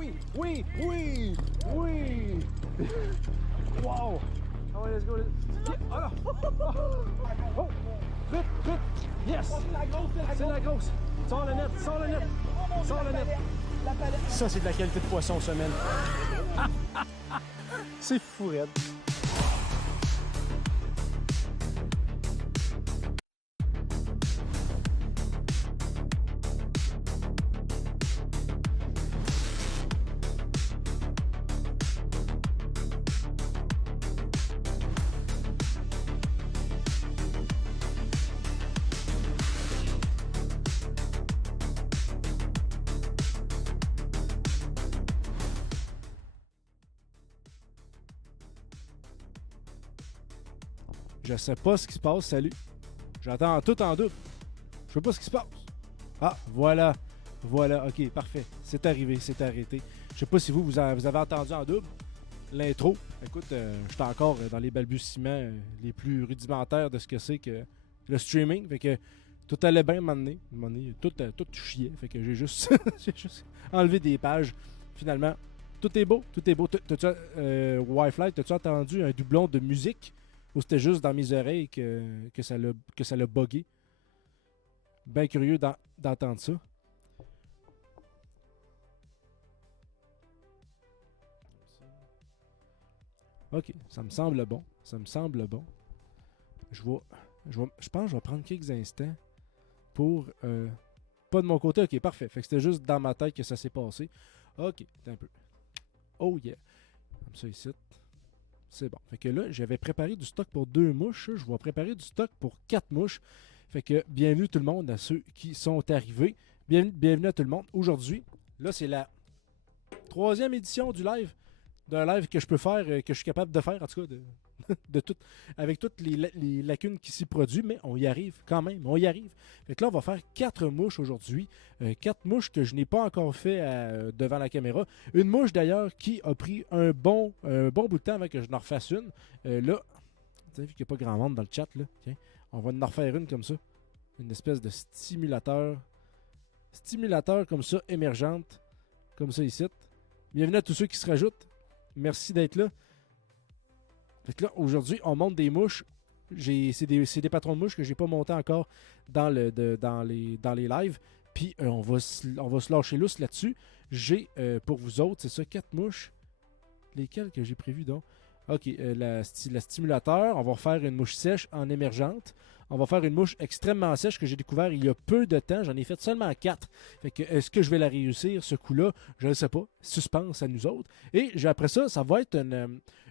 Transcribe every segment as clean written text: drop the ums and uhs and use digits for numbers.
Oui, oui, oui, oui. Wow. Ah ouais, let's go. Ah. Oh, vite, vite. Yes. C'est la grosse. Sors le net, sors le net. Sors le net. Ça, c'est de la qualité de poisson, semaine. C'est fou, Red. Je sais pas ce qui se passe, salut. J'entends tout en double. Je sais pas ce qui se passe. Ah, voilà. Voilà, ok, parfait. C'est arrivé, c'est arrêté. Je sais pas si vous avez entendu en double l'intro. Écoute, j'étais encore dans les balbutiements les plus rudimentaires de ce que c'est que le streaming. Fait que tout allait bien m'amener. Tout chiait. Fait que j'ai juste, j'ai juste enlevé des pages. Finalement, tout est beau, tout est beau. T'as-tu, Wi-Fi, t'as-tu entendu un doublon de musique? Ou c'était juste dans mes oreilles que ça l'a buggé? Bien curieux d'entendre ça. Ok, ça me semble bon. Ça me semble bon. Je pense que je vais prendre quelques instants pour... pas de mon côté, ok, parfait. Fait que c'était juste dans ma tête que ça s'est passé. Ok, attends un peu. Oh yeah. Comme ça ici. C'est bon. Fait que là, j'avais préparé du stock pour 2 mouches. Je vais préparer du stock pour 4 mouches. Fait que bienvenue tout le monde à ceux qui sont arrivés. Bienvenue à tout le monde. Aujourd'hui, là, c'est la 3e édition du live. D'un live que je peux faire, que je suis capable de faire, en tout cas, de tout, avec toutes les lacunes qui s'y produisent, mais on y arrive quand même, on y arrive. Fait que là, on va faire 4 mouches aujourd'hui. 4 mouches que je n'ai pas encore fait devant la caméra. Une mouche d'ailleurs qui a pris un bon bout de temps avant que je n'en refasse une. Là, tu sais, vu qu'il n'y a pas grand monde dans le chat, là, tiens, on va en refaire une comme ça. Une espèce de stimulateur comme ça, émergente, comme ça ici. Bienvenue à tous ceux qui se rajoutent. Merci d'être là. Fait que là, aujourd'hui, on monte des mouches. C'est des patrons de mouches que j'ai pas monté encore dans les lives. Puis on va se lâcher lousse là-dessus. J'ai pour vous autres, c'est ça, 4 mouches. Lesquelles que j'ai prévues donc? Ok, la stimulateur. On va refaire une mouche sèche en émergente. On va faire une mouche extrêmement sèche que j'ai découvert il y a peu de temps. J'en ai fait seulement 4. Fait que est-ce que je vais la réussir, ce coup-là? Je ne sais pas. Suspense à nous autres. Et après ça, ça va être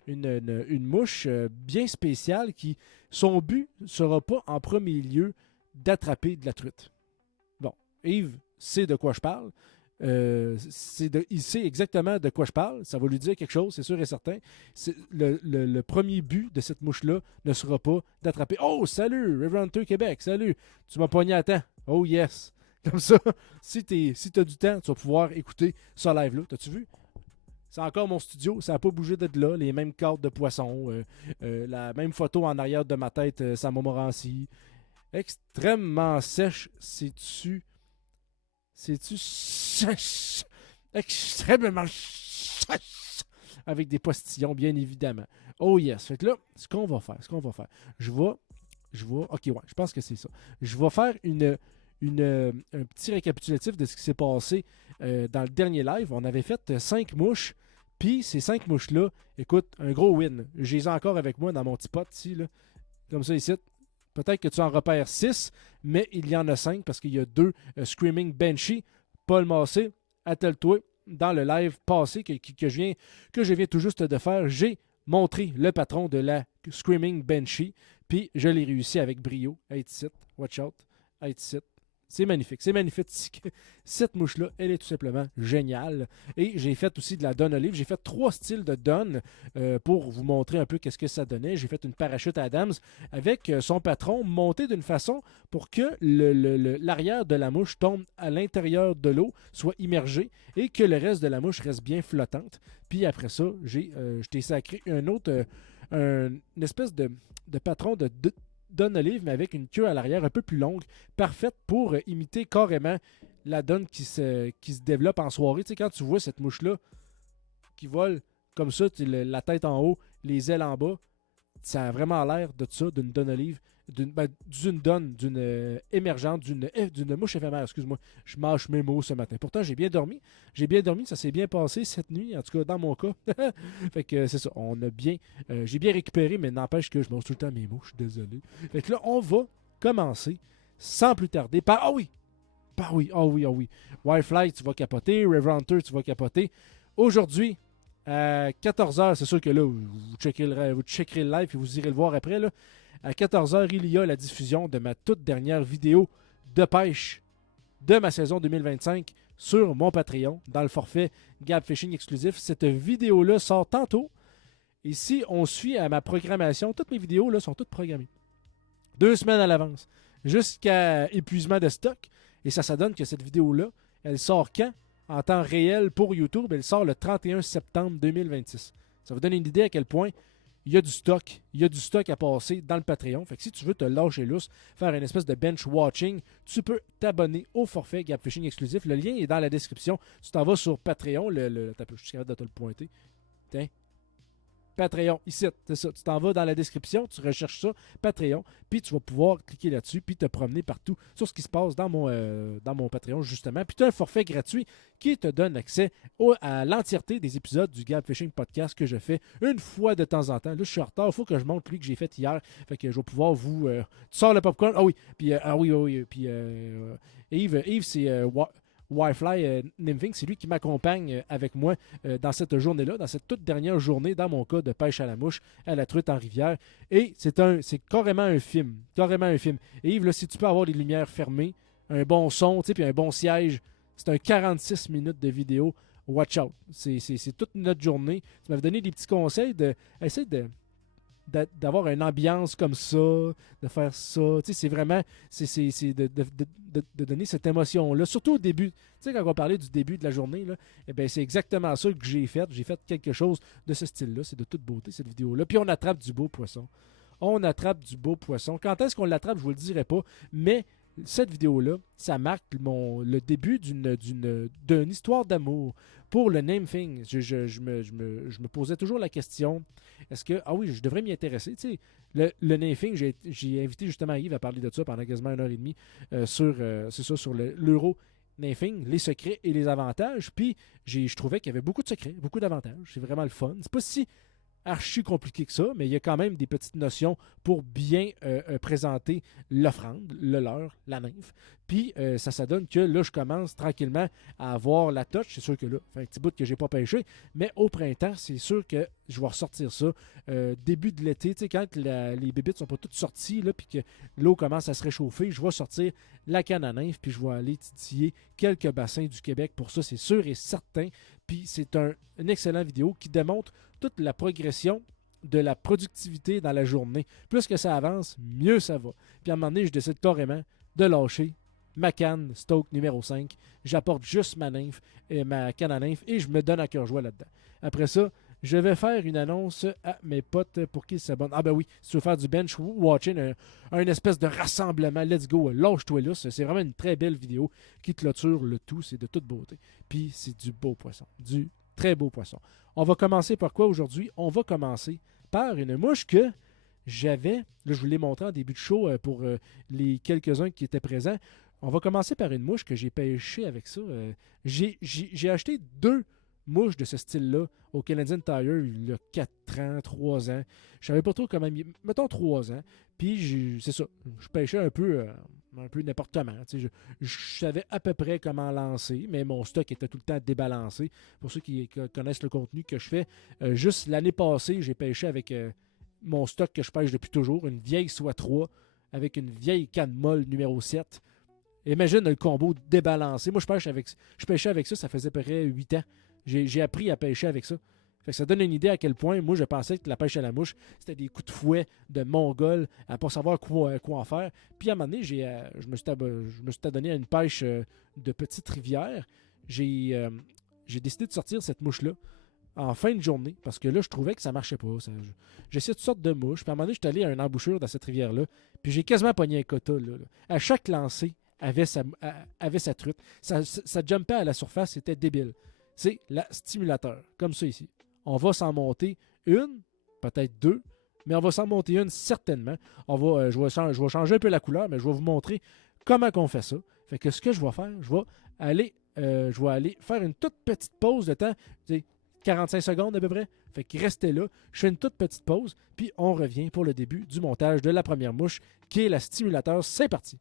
une mouche bien spéciale qui, son but ne sera pas en premier lieu d'attraper de la truite. Bon, Yves sait de quoi je parle. Il sait exactement de quoi je parle. Ça va lui dire quelque chose, c'est sûr et certain. Le premier but de cette mouche-là ne sera pas d'attraper. Oh, salut, Reverend 2 Québec, salut. Tu m'as pogné à temps. Oh, yes. Comme ça, si tu as du temps, tu vas pouvoir écouter ce live-là. T'as-tu vu? C'est encore mon studio, ça n'a pas bougé de là. Les mêmes cartes de poisson, la même photo en arrière de ma tête, ça Montmorency. Extrêmement sèche, c'est-tu sèche, extrêmement sèche, avec des postillons, bien évidemment. Oh yes. Fait que là, ce qu'on va faire, je vais, ok, ouais, je pense que c'est ça. Je vais faire un petit récapitulatif de ce qui s'est passé dans le dernier live. On avait fait 5 mouches, puis ces 5 mouches-là, écoute, un gros win. Je les ai encore avec moi dans mon petit pot ici, là, comme ça ici. Peut-être que tu en repères 6, mais il y en a 5 parce qu'il y a 2 Screaming Banshee. Paul Massé, attelle-toi, dans le live passé que je viens tout juste de faire, j'ai montré le patron de la Screaming Banshee, puis je l'ai réussi avec brio. Hey, sit, watch out, hey, sit. C'est magnifique, c'est magnifique. Cette mouche-là, elle est tout simplement géniale. Et j'ai fait aussi de la donne olive. J'ai fait 3 styles de donne pour vous montrer un peu qu'est-ce que ça donnait. J'ai fait une parachute Adams avec son patron monté d'une façon pour que l'arrière de la mouche tombe à l'intérieur de l'eau, soit immergé, et que le reste de la mouche reste bien flottante. Puis après ça, je t'ai sacré une espèce de patron de donne olive, mais avec une queue à l'arrière un peu plus longue, parfaite pour imiter carrément la donne qui se développe en soirée. Tu sais, quand tu vois cette mouche-là qui vole comme ça, la tête en haut, les ailes en bas, ça a vraiment l'air de ça, d'une donne olive, d'une donne, d'une émergente, d'une mouche éphémère, excuse-moi. Je mâche mes mots ce matin. Pourtant, j'ai bien dormi. Ça s'est bien passé cette nuit, en tout cas dans mon cas. Fait que c'est ça, j'ai bien récupéré, mais n'empêche que je mange tout le temps mes mots, je suis désolé. Fait que là, on va commencer sans plus tarder par... Ah oui. Wirefly, tu vas capoter. River Hunter, tu vas capoter. Aujourd'hui, à 14h, c'est sûr que là, vous checkerez le live et vous irez le voir après. Là. À 14h, il y a la diffusion de ma toute dernière vidéo de pêche de ma saison 2025 sur mon Patreon, dans le forfait Gab Fishing exclusif. Cette vidéo-là sort tantôt. Et si on suit à ma programmation, toutes mes vidéos là, sont toutes programmées. 2 semaines à l'avance, jusqu'à épuisement de stock. Et ça donne que cette vidéo-là, elle sort quand? En temps réel pour YouTube, elle sort le 31 septembre 2026. Ça vous donne une idée à quel point il y a du stock. Il y a du stock à passer dans le Patreon. Fait que si tu veux te lâcher lousse, faire une espèce de bench watching, tu peux t'abonner au forfait Gap Fishing exclusif. Le lien est dans la description. Tu t'en vas sur Patreon. Je suis capable de te le pointer. Tiens. Patreon, ici, c'est ça. Tu t'en vas dans la description, tu recherches ça, Patreon, puis tu vas pouvoir cliquer là-dessus, puis te promener partout sur ce qui se passe dans mon Patreon, justement. Puis tu as un forfait gratuit qui te donne accès à l'entièreté des épisodes du Gab Fishing Podcast que je fais une fois de temps en temps. Là, je suis en retard, il faut que je montre lui que j'ai fait hier. Fait que je vais pouvoir vous... tu sors le popcorn. Ah oui, puis Puis Yves c'est... Wirefly Nymphing, c'est lui qui m'accompagne avec moi dans cette journée-là, dans cette toute dernière journée, dans mon cas de pêche à la mouche, à la truite en rivière. Et c'est carrément un film. Carrément un film. Et Yves, là, si tu peux avoir les lumières fermées, un bon son, puis un bon siège, c'est un 46 minutes de vidéo. Watch out. C'est toute notre journée. Tu m'avais donné des petits conseils essayer d'avoir une ambiance comme ça, de faire ça. Tu sais, c'est vraiment de donner cette émotion-là. Surtout au début. Tu sais, quand on parlait du début de la journée, là, eh bien, c'est exactement ça que j'ai fait. J'ai fait quelque chose de ce style-là. C'est de toute beauté, cette vidéo-là. Puis on attrape du beau poisson. On attrape du beau poisson. Quand est-ce qu'on l'attrape, je ne vous le dirai pas. Mais cette vidéo-là, ça marque le début d'une histoire d'amour pour le naming. Je me posais toujours la question, est-ce que, ah oui, je devrais m'y intéresser. Tu sais, le naming, j'ai invité justement Yves à parler de ça pendant quasiment 1h30 sur l'euro naming, les secrets et les avantages. Puis je trouvais qu'il y avait beaucoup de secrets, beaucoup d'avantages. C'est vraiment le fun. C'est pas si archi compliqué que ça, mais il y a quand même des petites notions pour bien présenter l'offrande, le leurre, la nymphe. Puis ça donne que là, je commence tranquillement à avoir la touch. C'est sûr que là, ça fait un petit bout que j'ai pas pêché, mais au printemps, c'est sûr que je vais ressortir ça. Début de l'été, tu sais, quand les bébites sont pas toutes sorties, là, puis que l'eau commence à se réchauffer, je vais sortir la canne à nymphe, puis je vais aller titiller quelques bassins du Québec pour ça, c'est sûr et certain. Puis c'est une excellente vidéo qui démontre toute la progression de la productivité dans la journée. Plus que ça avance, mieux ça va. Puis à un moment donné, je décide carrément de lâcher ma canne Stoke numéro 5. J'apporte juste ma nymphe, ma canne à nymphe, et je me donne à cœur joie là-dedans. Après ça, je vais faire une annonce à mes potes pour qu'ils s'abonnent. Ah ben oui, si tu veux faire du bench watching, un espèce de rassemblement, let's go, lâche-toi là. C'est vraiment une très belle vidéo qui clôture le tout. C'est de toute beauté. Puis c'est du beau poisson. Du très beau poisson. On va commencer par quoi aujourd'hui? On va commencer par une mouche que j'avais, là je vous l'ai montré en début de show pour les quelques-uns qui étaient présents. On va commencer par une mouche que j'ai pêchée avec ça. J'ai acheté 2 mouches de ce style-là au Canadian Tire il y a 4 ans, 3 ans. Je savais pas trop comment... Mettons 3 ans. Puis c'est ça, je pêchais un peu n'importe comment. Je savais à peu près comment lancer, mais mon stock était tout le temps débalancé. Pour ceux qui connaissent le contenu que je fais, juste l'année passée, j'ai pêché avec mon stock que je pêche depuis toujours, une vieille Soie 3 avec une vieille canne molle numéro 7. Imagine le combo débalancé. Moi, je pêchais avec ça, ça faisait à peu près 8 ans. J'ai appris à pêcher avec ça. Fait que ça donne une idée à quel point, moi, je pensais que la pêche à la mouche, c'était des coups de fouet de mongol à ne pas savoir quoi en faire. Puis à un moment donné, je me suis adonné à une pêche de petite rivière. J'ai décidé de sortir cette mouche-là en fin de journée parce que là, je trouvais que ça marchait pas. J'essayais toutes sortes de mouches. Puis à un moment donné, je suis allé à une embouchure dans cette rivière-là. Puis j'ai quasiment pogné un quota. Là. À chaque lancée, avait sa truite. Ça jumpait à la surface, c'était débile. C'est la stimulateur, comme ça ici. On va s'en monter une, peut-être deux, mais on va s'en monter une certainement. Je vais changer un peu la couleur, mais je vais vous montrer comment on fait ça. Fait que ce que je vais faire, je vais aller faire une toute petite pause de temps, 45 secondes à peu près. Fait que restez là, je fais une toute petite pause, puis on revient pour le début du montage de la première mouche, qui est la stimulateur. C'est parti!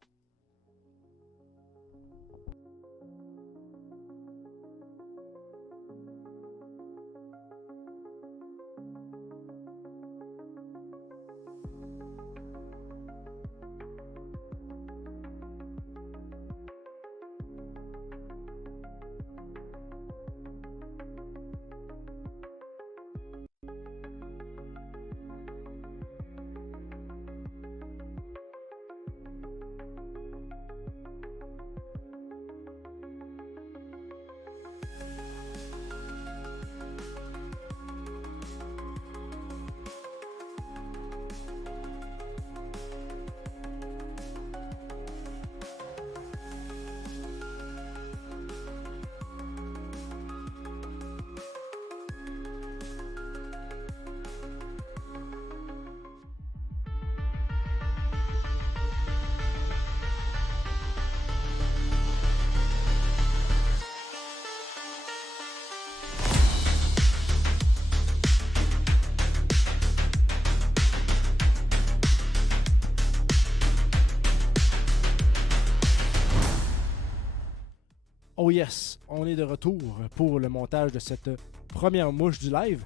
Oh yes, on est de retour pour le montage de cette première mouche du live.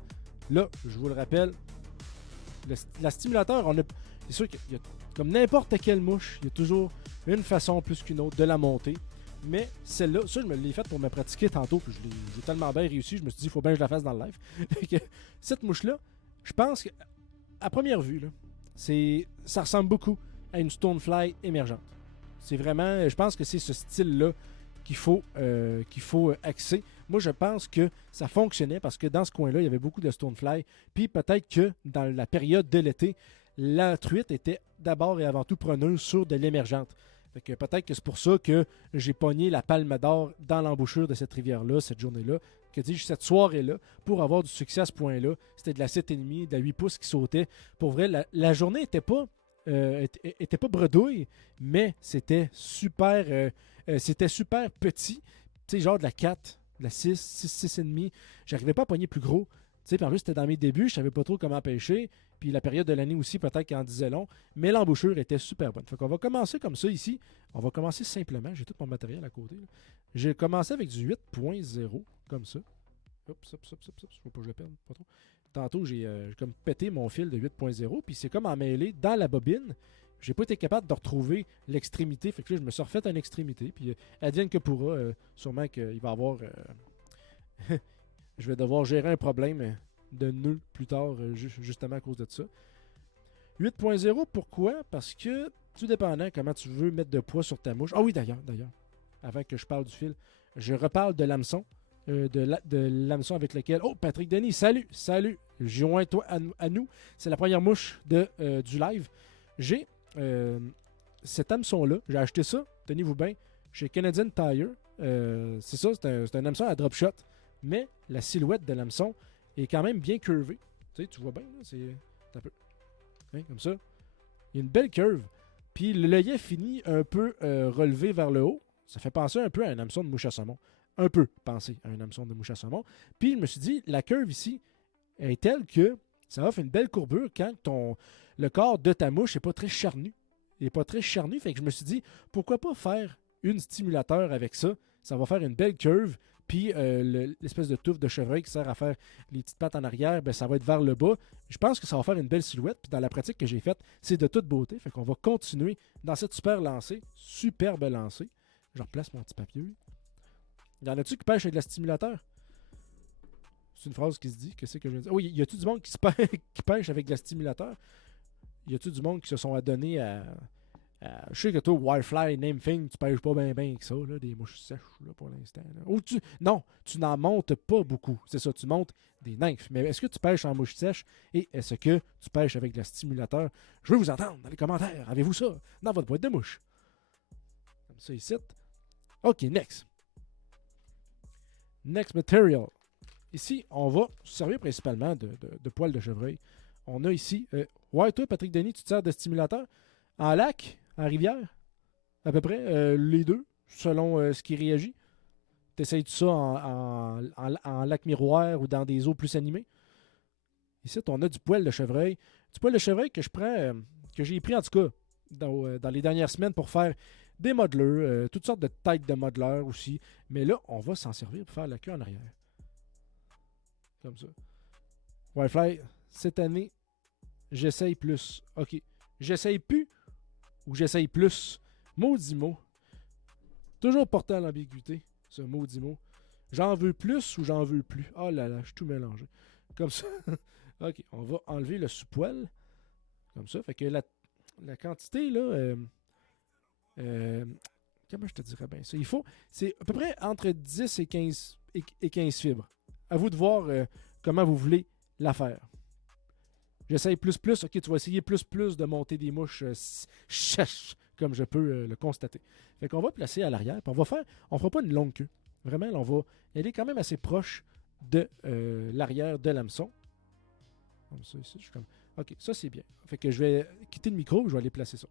Là, je vous le rappelle, la stimulateur, c'est sûr qu'il y a, comme n'importe quelle mouche, il y a toujours une façon plus qu'une autre de la monter. Mais celle-là, ça, je me l'ai faite pour me pratiquer tantôt, puis j'ai tellement bien réussi, je me suis dit, il faut bien que je la fasse dans le live. Cette mouche-là, je pense qu'à première vue, là, ça ressemble beaucoup à une Stonefly émergente. C'est vraiment, je pense que c'est ce style-là qu'il faut axer. Moi, je pense que ça fonctionnait parce que dans ce coin-là, il y avait beaucoup de Stonefly. Puis peut-être que dans la période de l'été, la truite était d'abord et avant tout preneuse sur de l'émergente. Fait que peut-être que c'est pour ça que j'ai pogné la palme d'or dans l'embouchure de cette rivière-là, cette journée-là, que dis-je, cette soirée-là, pour avoir du succès à ce point-là. C'était de la 7,5, de la 8 pouces qui sautait. Pour vrai, la journée n'était pas bredouille, mais c'était super petit. Tu sais, genre de la 4, de la 6, 6,5. J'arrivais pas à pogner plus gros. Tu sais, puis en plus, c'était dans mes débuts, je savais pas trop comment pêcher. Puis la période de l'année aussi, peut-être qu'elle en disait long. Mais l'embouchure était super bonne. Fait qu'on va commencer comme ça ici. On va commencer simplement. J'ai tout mon matériel à côté. Là. J'ai commencé avec du 8.0, comme ça. Oups. Je veux pas que je le perde. Pas trop. Tantôt, j'ai comme pété mon fil de 8.0. Puis c'est comme emmêlé dans la bobine. J'ai pas été capable de retrouver l'extrémité. Fait que là, je me suis refait une extrémité. Puis advienne que pourra. Sûrement qu'il va y avoir... je vais devoir gérer un problème de nœud plus tard, justement à cause de ça. 8.0, pourquoi? Parce que, tout dépendant comment tu veux mettre de poids sur ta mouche. Ah oui, d'ailleurs, avant que je parle du fil, je reparle de l'hameçon. De l'hameçon avec lequel... Oh, Patrick Denis, salut! Joins-toi à nous. C'est la première mouche du live. J'ai cet hameçon-là. J'ai acheté ça, tenez-vous bien, chez Canadian Tire. C'est ça, c'est un hameçon à drop shot. Mais la silhouette de l'hameçon est quand même bien curvée. Tu vois bien, là, c'est un peu... Hein, comme ça. Il y a une belle curve. Puis l'œillet finit un peu relevé vers le haut. Ça fait penser un peu à un hameçon de mouche à saumon. Un peu penser à un hameçon de mouche à saumon. Puis je me suis dit, la curve ici est telle que ça offre une belle courbure quand le corps de ta mouche n'est pas très charnu. Il n'est pas très charnu. Fait que je me suis dit, pourquoi pas faire une stimulateur avec ça? Ça va faire une belle curve. Puis l'espèce de touffe de chevreuil qui sert à faire les petites pattes en arrière, ben, ça va être vers le bas. Je pense que ça va faire une belle silhouette. Puis dans la pratique que j'ai faite, c'est de toute beauté. Fait qu'on va continuer dans cette superbe lancée. Je replace mon petit papier. Y en a-tu qui pêchent avec de la stimulateur? C'est une phrase qui se dit. Qu'est-ce que je veux dire? Oui, y a-tu du monde qui pêche avec de la stimulateur? Y a-tu du monde qui se sont adonnés à... Je sais que toi, Wildfly, Namething, tu pêches pas bien que ça, là, des mouches sèches là, pour l'instant. Ou non, tu n'en montes pas beaucoup. C'est ça, tu montes des nymphes. Mais est-ce que tu pêches en mouche sèche et est-ce que tu pêches avec le stimulateur? Je veux vous entendre dans les commentaires. Avez-vous ça dans votre boîte de mouches? Comme ça ici. OK, next. Next material. Ici, on va se servir principalement de poils de chevreuil. On a ici... ouais, toi, Patrick Denis, tu te sers de stimulateur en lac, en rivière, à peu près, les deux, selon ce qui réagit. T'essayes-tu ça en lac miroir ou dans des eaux plus animées? Ici, on a du poil de chevreuil. Du poil de chevreuil que je prends, que j'ai pris en tout cas dans les dernières semaines pour faire des modeleurs, toutes sortes de têtes de modeleurs aussi. Mais là, on va s'en servir pour faire la queue en arrière. Comme ça. Wirefly, cette année, j'essaye plus. OK. J'essaye plus ou j'essaye plus. Maudit mot. Toujours porté à l'ambiguïté, ce maudit mot. J'en veux plus ou j'en veux plus? Oh là là, je suis tout mélangé. Comme ça. OK, on va enlever le sous-poil. Comme ça. Fait que la quantité, là... comment je te dirais bien ça? Il faut... C'est à peu près entre 10 et 15 fibres. À vous de voir comment vous voulez la faire. J'essaye plus. OK, tu vas essayer plus de monter des mouches sèches, comme je peux le constater. Fait qu'on va placer à l'arrière. Puis on fera pas une longue queue. Vraiment, là, on va aller quand même assez proche de l'arrière de l'hameçon. Comme ça, ici, je suis comme... OK, ça c'est bien. Fait que je vais quitter le micro et je vais aller placer ça.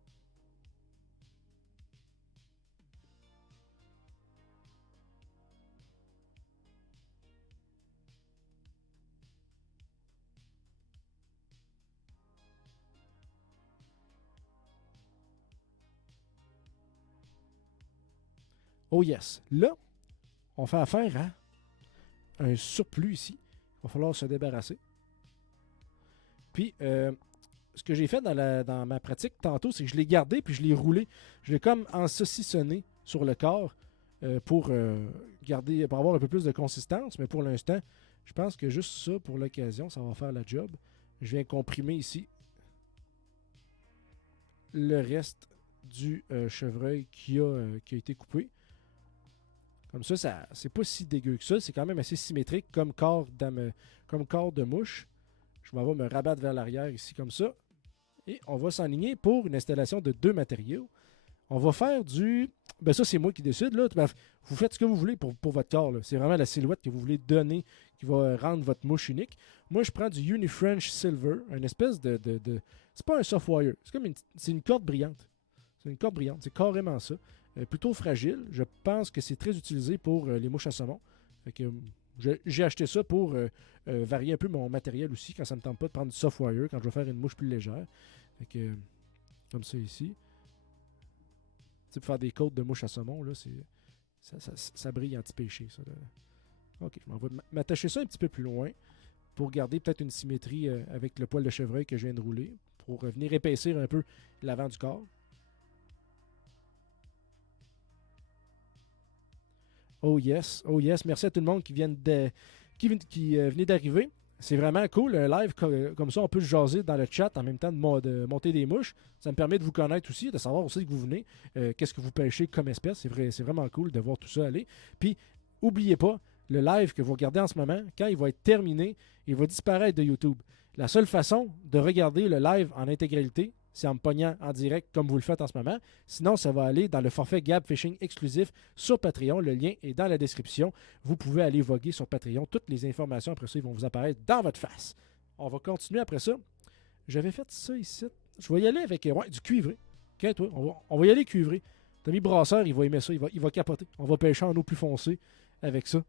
Oh yes. Là, on fait affaire à un surplus ici. Il va falloir se débarrasser. Puis, ce que j'ai fait dans ma pratique tantôt, c'est que je l'ai gardé puis je l'ai roulé. Je l'ai comme ensaucissonné sur le corps pour pour avoir un peu plus de consistance. Mais pour l'instant, je pense que juste ça, pour l'occasion, ça va faire la job. Je viens comprimer ici le reste du chevreuil qui a été coupé. Comme ça c'est pas si dégueu que ça. C'est quand même assez symétrique comme corps de mouche. Je m'en vais me rabattre vers l'arrière ici comme ça. Et on va s'enligner pour une installation de 2 matériaux. On va faire du... Ben ça, c'est moi qui décide. Là. Ben, vous faites ce que vous voulez pour votre corps. C'est vraiment la silhouette que vous voulez donner qui va rendre votre mouche unique. Moi, je prends du Unifrench Silver, une espèce de... C'est pas un soft wire. C'est une corde brillante. C'est une corde brillante. C'est carrément ça. Plutôt fragile. Je pense que c'est très utilisé pour les mouches à saumon. Fait que, j'ai acheté ça pour varier un peu mon matériel aussi quand ça ne me tente pas de prendre du soft wire quand je veux faire une mouche plus légère. Fait que, comme ça ici. Tu sais, pour faire des côtes de mouches à saumon, là, ça brille anti-pêché. Ça, là. OK, je m'en vais m'attacher ça un petit peu plus loin pour garder peut-être une symétrie avec le poil de chevreuil que je viens de rouler pour venir épaissir un peu l'avant du corps. Oh yes. Merci à tout le monde qui venait d'arriver. C'est vraiment cool, un live comme ça, on peut se jaser dans le chat en même temps de monter des mouches. Ça me permet de vous connaître aussi, de savoir aussi que vous venez, qu'est-ce que vous pêchez comme espèce. C'est vraiment cool de voir tout ça aller. Puis, n'oubliez pas, le live que vous regardez en ce moment, quand il va être terminé, il va disparaître de YouTube. La seule façon de regarder le live en intégralité, c'est en me pognant en direct comme vous le faites en ce moment. Sinon, ça va aller dans le forfait Gab Fishing exclusif sur Patreon. Le lien est dans la description. Vous pouvez aller voguer sur Patreon. Toutes les informations après ça, ils vont vous apparaître dans votre face. On va continuer après ça. J'avais fait ça ici. Je vais y aller avec du cuivré. OK, toi, on va y aller cuivré. Tommy Brasseur, il va aimer ça. Il va capoter. On va pêcher en eau plus foncée avec ça.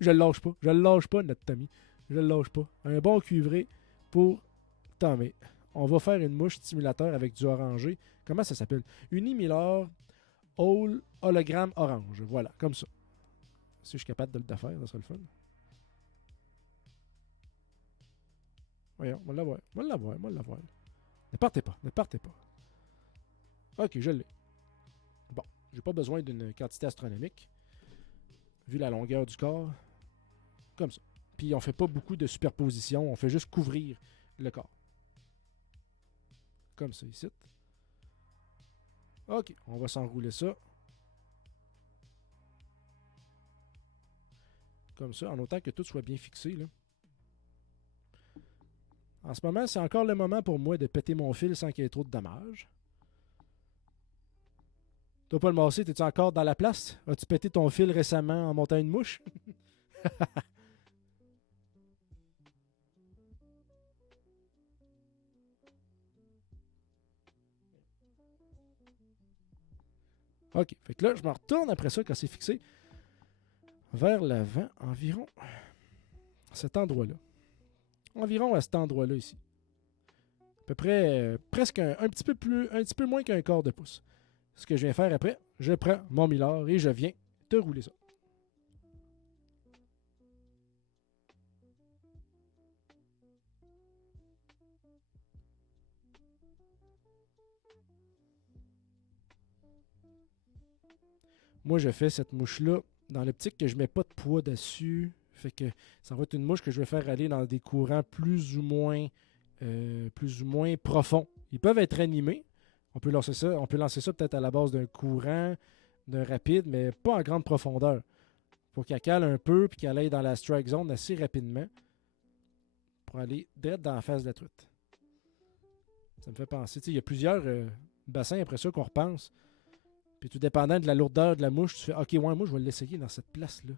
Je le lâche pas. Je le lâche pas, notre Tommy. Je le lâche pas. Un bon cuivré pour Tommy. On va faire une mouche stimulateur avec du orangé. Comment ça s'appelle? Unimilor Hologramme Orange. Voilà, comme ça. Si je suis capable de le faire, ça sera le fun. Voyons, on va l'avoir. Ne partez pas. Ok, je l'ai. Bon, j'ai pas besoin d'une quantité astronomique. Vu la longueur du corps. Comme ça. Puis on fait pas beaucoup de superposition, on fait juste couvrir le corps. Comme ça ici. OK, on va s'enrouler ça. Comme ça, en autant que tout soit bien fixé. Là. En ce moment, c'est encore le moment pour moi de péter mon fil sans qu'il y ait trop de dommages. Toi, Paul Massé, t'es-tu encore dans la place? As-tu pété ton fil récemment en montant une mouche? OK. Fait que là, je me retourne après ça quand c'est fixé vers l'avant, environ à cet endroit-là. Environ à cet endroit-là ici. À peu près, presque un petit peu plus, un petit peu moins qu'un quart de pouce. Ce que je viens faire après, je prends mon millard et je viens te rouler ça. Moi, je fais cette mouche-là dans l'optique que je mets pas de poids dessus. Fait que ça va être une mouche que je vais faire aller dans des courants plus ou moins profonds. Ils peuvent être animés. On peut lancer ça peut-être à la base d'un courant, d'un rapide, mais pas en grande profondeur. Faut qu'elle cale un peu puis qu'elle aille dans la strike zone assez rapidement pour aller direct dans la face de la truite. Ça me fait penser. Il y a plusieurs bassins après ça qu'on repense. Puis tout dépendant de la lourdeur de la mouche, tu fais OK, ouais, moi je vais l'essayer dans cette place-là.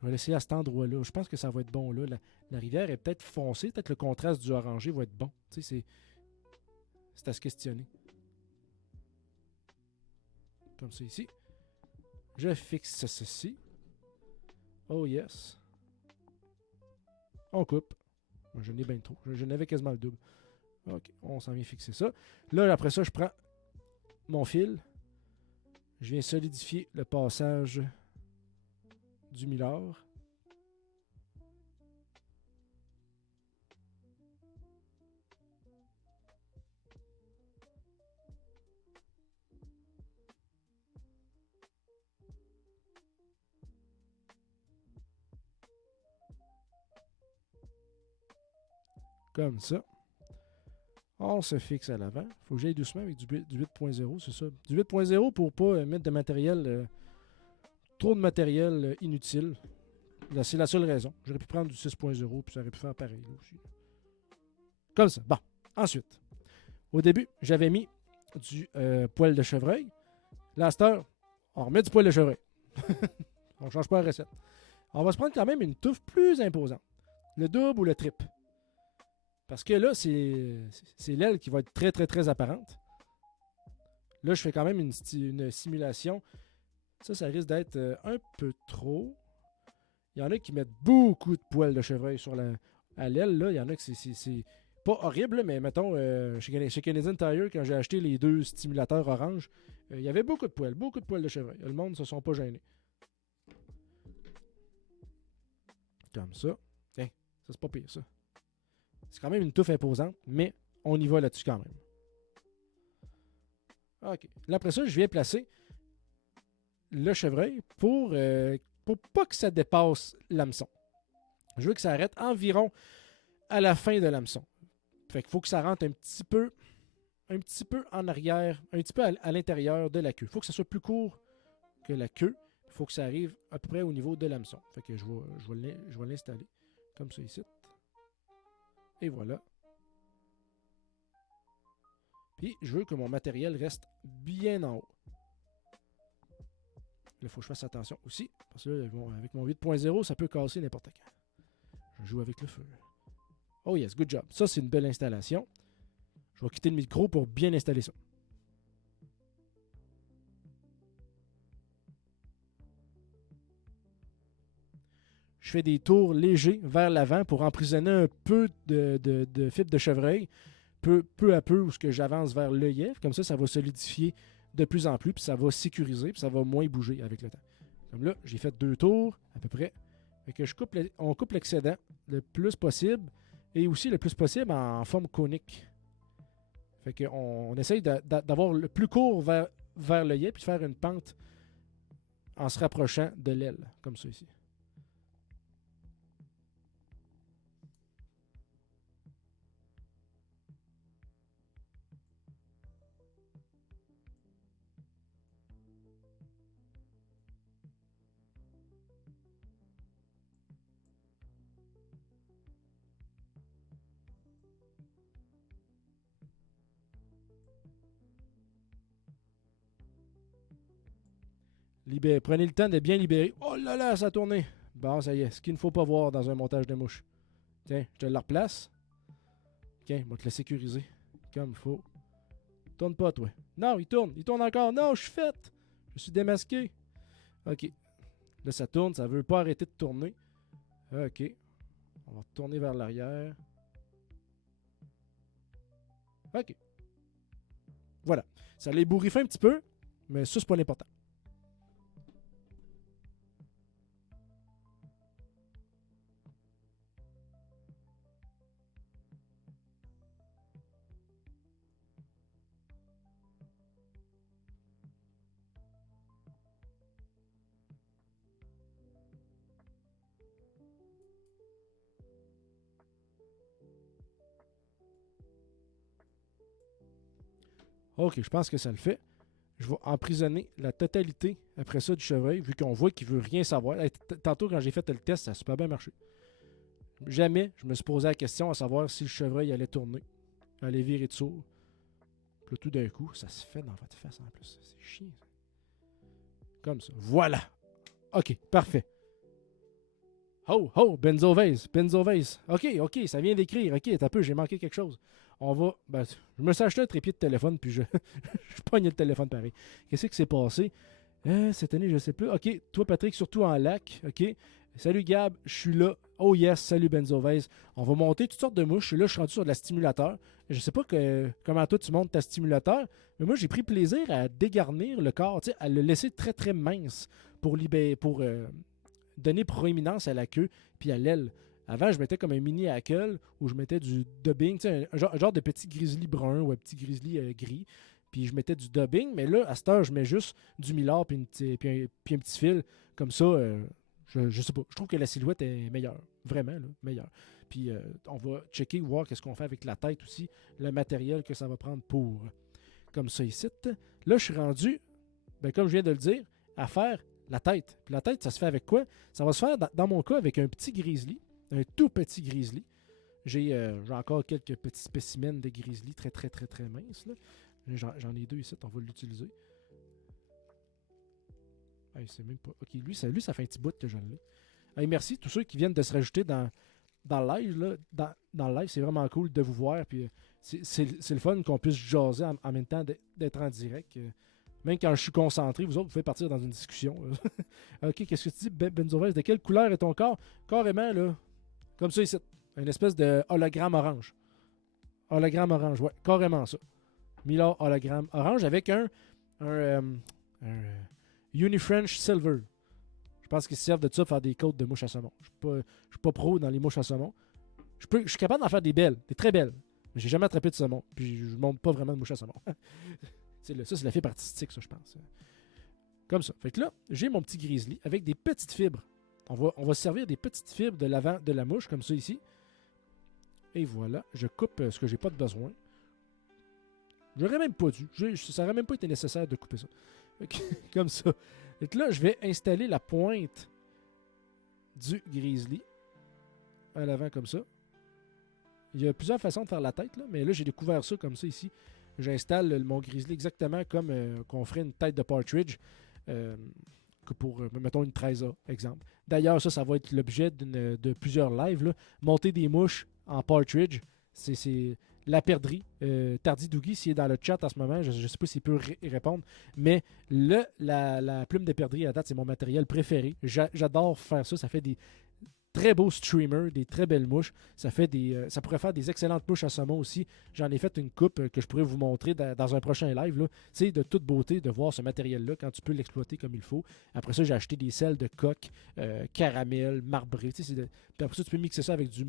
Je vais l'essayer à cet endroit-là. Je pense que ça va être bon là. La rivière est peut-être foncée, peut-être le contraste du orangé va être bon. C'est à se questionner. Comme ça ici. Je fixe ceci. Oh yes. On coupe. Je n'ai bien trop. Je n'avais quasiment le double. OK, on s'en vient fixer ça. Là, après ça, je prends mon fil. Je viens solidifier le passage du millard. Comme ça. On se fixe à l'avant. Il faut que j'aille doucement avec du 8.0, c'est ça. Du 8.0 pour pas mettre de matériel, trop de matériel inutile. Là, c'est la seule raison. J'aurais pu prendre du 6.0 puis ça aurait pu faire pareil là aussi. Comme ça. Bon. Ensuite, au début, j'avais mis du poil de chevreuil. Là, à cette heure, on remet du poil de chevreuil. On ne change pas la recette. On va se prendre quand même une touffe plus imposante. Le double ou le triple. Parce que là, c'est l'aile qui va être très, très, très apparente. Là, je fais quand même une simulation. Ça risque d'être un peu trop. Il y en a qui mettent beaucoup de poils de chevreuil à l'aile. Là. Il y en a que c'est pas horrible, mais mettons, chez Canadian Tire, quand j'ai acheté les deux stimulateurs orange, il y avait beaucoup de poils de chevreuil. Le monde ne se sont pas gênés. Comme ça. Tiens, ça c'est pas pire, ça. C'est quand même une touffe imposante, mais on y va là-dessus quand même. OK. Là, après ça, je viens placer le chevreuil pour pas que ça dépasse l'hameçon. Je veux que ça arrête environ à la fin de l'hameçon. Fait qu'il faut que ça rentre un petit peu en arrière, un petit peu à l'intérieur de la queue. Il faut que ça soit plus court que la queue. Il faut que ça arrive à peu près au niveau de l'hameçon. Fait que je vais l'installer comme ça ici. Et voilà. Puis, je veux que mon matériel reste bien en haut. Là, il faut que je fasse attention aussi. Parce que là, avec mon 8.0, ça peut casser n'importe quand. Je joue avec le feu. Oh yes, good job. Ça, c'est une belle installation. Je vais quitter le micro pour bien installer ça. Je fais des tours légers vers l'avant pour emprisonner un peu de fibre de chevreuil, peu à peu, où ce que j'avance vers l'œillet. Comme ça va solidifier de plus en plus, puis ça va sécuriser, puis ça va moins bouger avec le temps. Comme là, j'ai fait 2 tours à peu près. Fait que on coupe l'excédent le plus possible, et aussi le plus possible en forme conique. Fait qu'on essaye d'avoir le plus court vers l'œillet, puis de faire une pente en se rapprochant de l'aile, comme ça ici. Prenez le temps de bien libérer. Oh là là, ça a tourné. Bon, ça y est. Ce qu'il ne faut pas voir dans un montage de mouche. Tiens, je te le replace. Tiens, on va te le sécuriser. Comme il faut. Tourne pas, toi. Non, il tourne. Il tourne encore. Non, je suis faite. Je suis démasqué. OK. Là, ça tourne. Ça veut pas arrêter de tourner. OK. On va retourner vers l'arrière. OK. Voilà. Ça l'a ébouriffé un petit peu, mais ça, c'est pas l'important. OK, je pense que ça le fait. Je vais emprisonner la totalité après ça du chevreuil, vu qu'on voit qu'il veut rien savoir. Tantôt, quand j'ai fait le test, ça a super bien marché. Jamais je me suis posé la question à savoir si le chevreuil allait tourner, allait virer de sourd. Puis là, tout d'un coup, ça se fait dans votre face en plus. C'est chiant. Comme ça. Voilà. OK, parfait. Oh, oh, Benzovase, Benzovase. OK, ça vient d'écrire. OK, t'as peu, j'ai manqué quelque chose. On va. Ben, je me suis acheté un trépied de téléphone, puis je pogne le téléphone pareil. Qu'est-ce qui s'est passé? Cette année, je sais plus. OK, toi, Patrick, surtout en lac. OK. Salut Gab, je suis là. Oh yes, salut Benzovase. On va monter toutes sortes de mouches. Là, je suis rendu sur de la stimulateur. Je sais pas comment toi tu montes ta stimulateur, mais moi, j'ai pris plaisir à dégarnir le corps, à le laisser très très mince pour donner proéminence à la queue puis à l'aile. Avant, je mettais comme un mini hackle où je mettais du dubbing, un genre de petit grizzly brun ou un petit grizzly gris. Puis je mettais du dubbing, mais là, à cette heure, je mets juste du millard puis un petit fil. Comme ça, je sais pas. Je trouve que la silhouette est meilleure. Vraiment, là, meilleure. Puis on va checker, voir qu'est-ce qu'on fait avec la tête aussi, le matériel que ça va prendre pour. Comme ça ici. Là, je suis rendu, comme je viens de le dire, à faire la tête. Puis la tête, ça se fait avec quoi? Ça va se faire, dans mon cas, avec un petit grizzly. Un tout petit grizzly. J'ai encore quelques petits spécimens de grizzly très, très, très, très minces. J'en ai deux ici, on va l'utiliser. Hey, c'est même pas... OK, lui, ça fait un petit bout que je l'ai. Hey, merci tous ceux qui viennent de se rajouter dans le live. Là. Dans le live, c'est vraiment cool de vous voir. Puis c'est le fun qu'on puisse jaser en même temps d'être en direct. Même quand je suis concentré, vous autres, vous pouvez partir dans une discussion. OK, qu'est-ce que tu dis, Benzovase? De quelle couleur est ton corps? Carrément, là. Comme ça ici. Une espèce de hologramme orange. Hologramme orange, ouais. Carrément ça. Miller hologramme orange avec un Unifrench Silver. Je pense qu'ils servent de ça pour faire des côtes de mouches à saumon. Je ne suis pas pro dans les mouches à saumon. Je suis capable d'en faire des belles, des très belles. Mais j'ai jamais attrapé de saumon. Puis je ne monte pas vraiment de mouches à saumon. Ça, c'est la fibre artistique, ça, je pense. Comme ça. Fait que là, j'ai mon petit grizzly avec des petites fibres. On va servir des petites fibres de l'avant de la mouche, comme ça ici. Et voilà, je coupe ce que j'ai pas de besoin. J'aurais même pas dû. Ça n'aurait même pas été nécessaire de couper ça. Comme ça. Et là, je vais installer la pointe du grizzly à l'avant comme ça. Il y a plusieurs façons de faire la tête, là, mais là, j'ai découvert ça comme ça ici. J'installe mon grizzly exactement comme qu'on ferait une tête de partridge pour, mettons, une 13A, exemple. D'ailleurs, ça va être l'objet de plusieurs lives. Là. Monter des mouches en partridge, c'est la perdrix. Tardy Dougie, s'il est dans le chat en ce moment, je ne sais pas s'il peut répondre, mais la plume de perdrix à date, c'est mon matériel préféré. J'adore faire ça. Ça fait des très beaux streamers, des très belles mouches. Ça pourrait faire des excellentes mouches à saumon aussi. J'en ai fait une coupe que je pourrais vous montrer dans un prochain live. C'est de toute beauté de voir ce matériel-là quand tu peux l'exploiter comme il faut. Après ça, j'ai acheté des sels de coque, caramel, marbré. Puis après ça, tu peux mixer ça avec du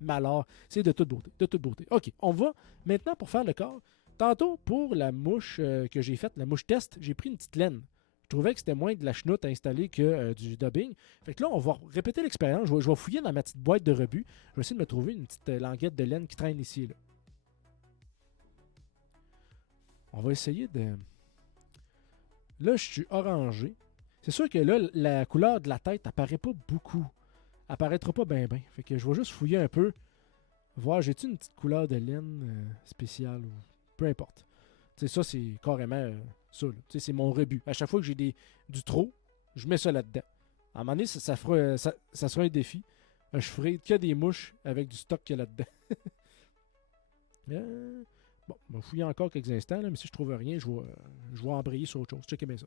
malheur. C'est de toute beauté. De toute beauté. OK, on va maintenant pour faire le corps. Tantôt, pour la mouche que j'ai faite, la mouche test, j'ai pris une petite laine. Je trouvais que c'était moins de la chenoute à installer que du dubbing. Fait que là, on va répéter l'expérience. Je vais fouiller dans ma petite boîte de rebut. Je vais essayer de me trouver une petite languette de laine qui traîne ici. Là. On va essayer de... Là, je suis orangé. C'est sûr que là, la couleur de la tête apparaît pas beaucoup. Apparaîtra pas bien. Fait que je vais juste fouiller un peu. Voir, j'ai-tu une petite couleur de laine spéciale ou peu importe. Tu sais, ça, c'est carrément... Ça, là. Tu sais, c'est mon rebut. À chaque fois que j'ai du trop, je mets ça là-dedans. À un moment donné, ça sera un défi. Je ferai que des mouches avec du stock qu'il y a là-dedans. Bon, on va fouiller encore quelques instants, là, mais si je trouve rien, je vais embrayer sur autre chose. Checkez bien ça.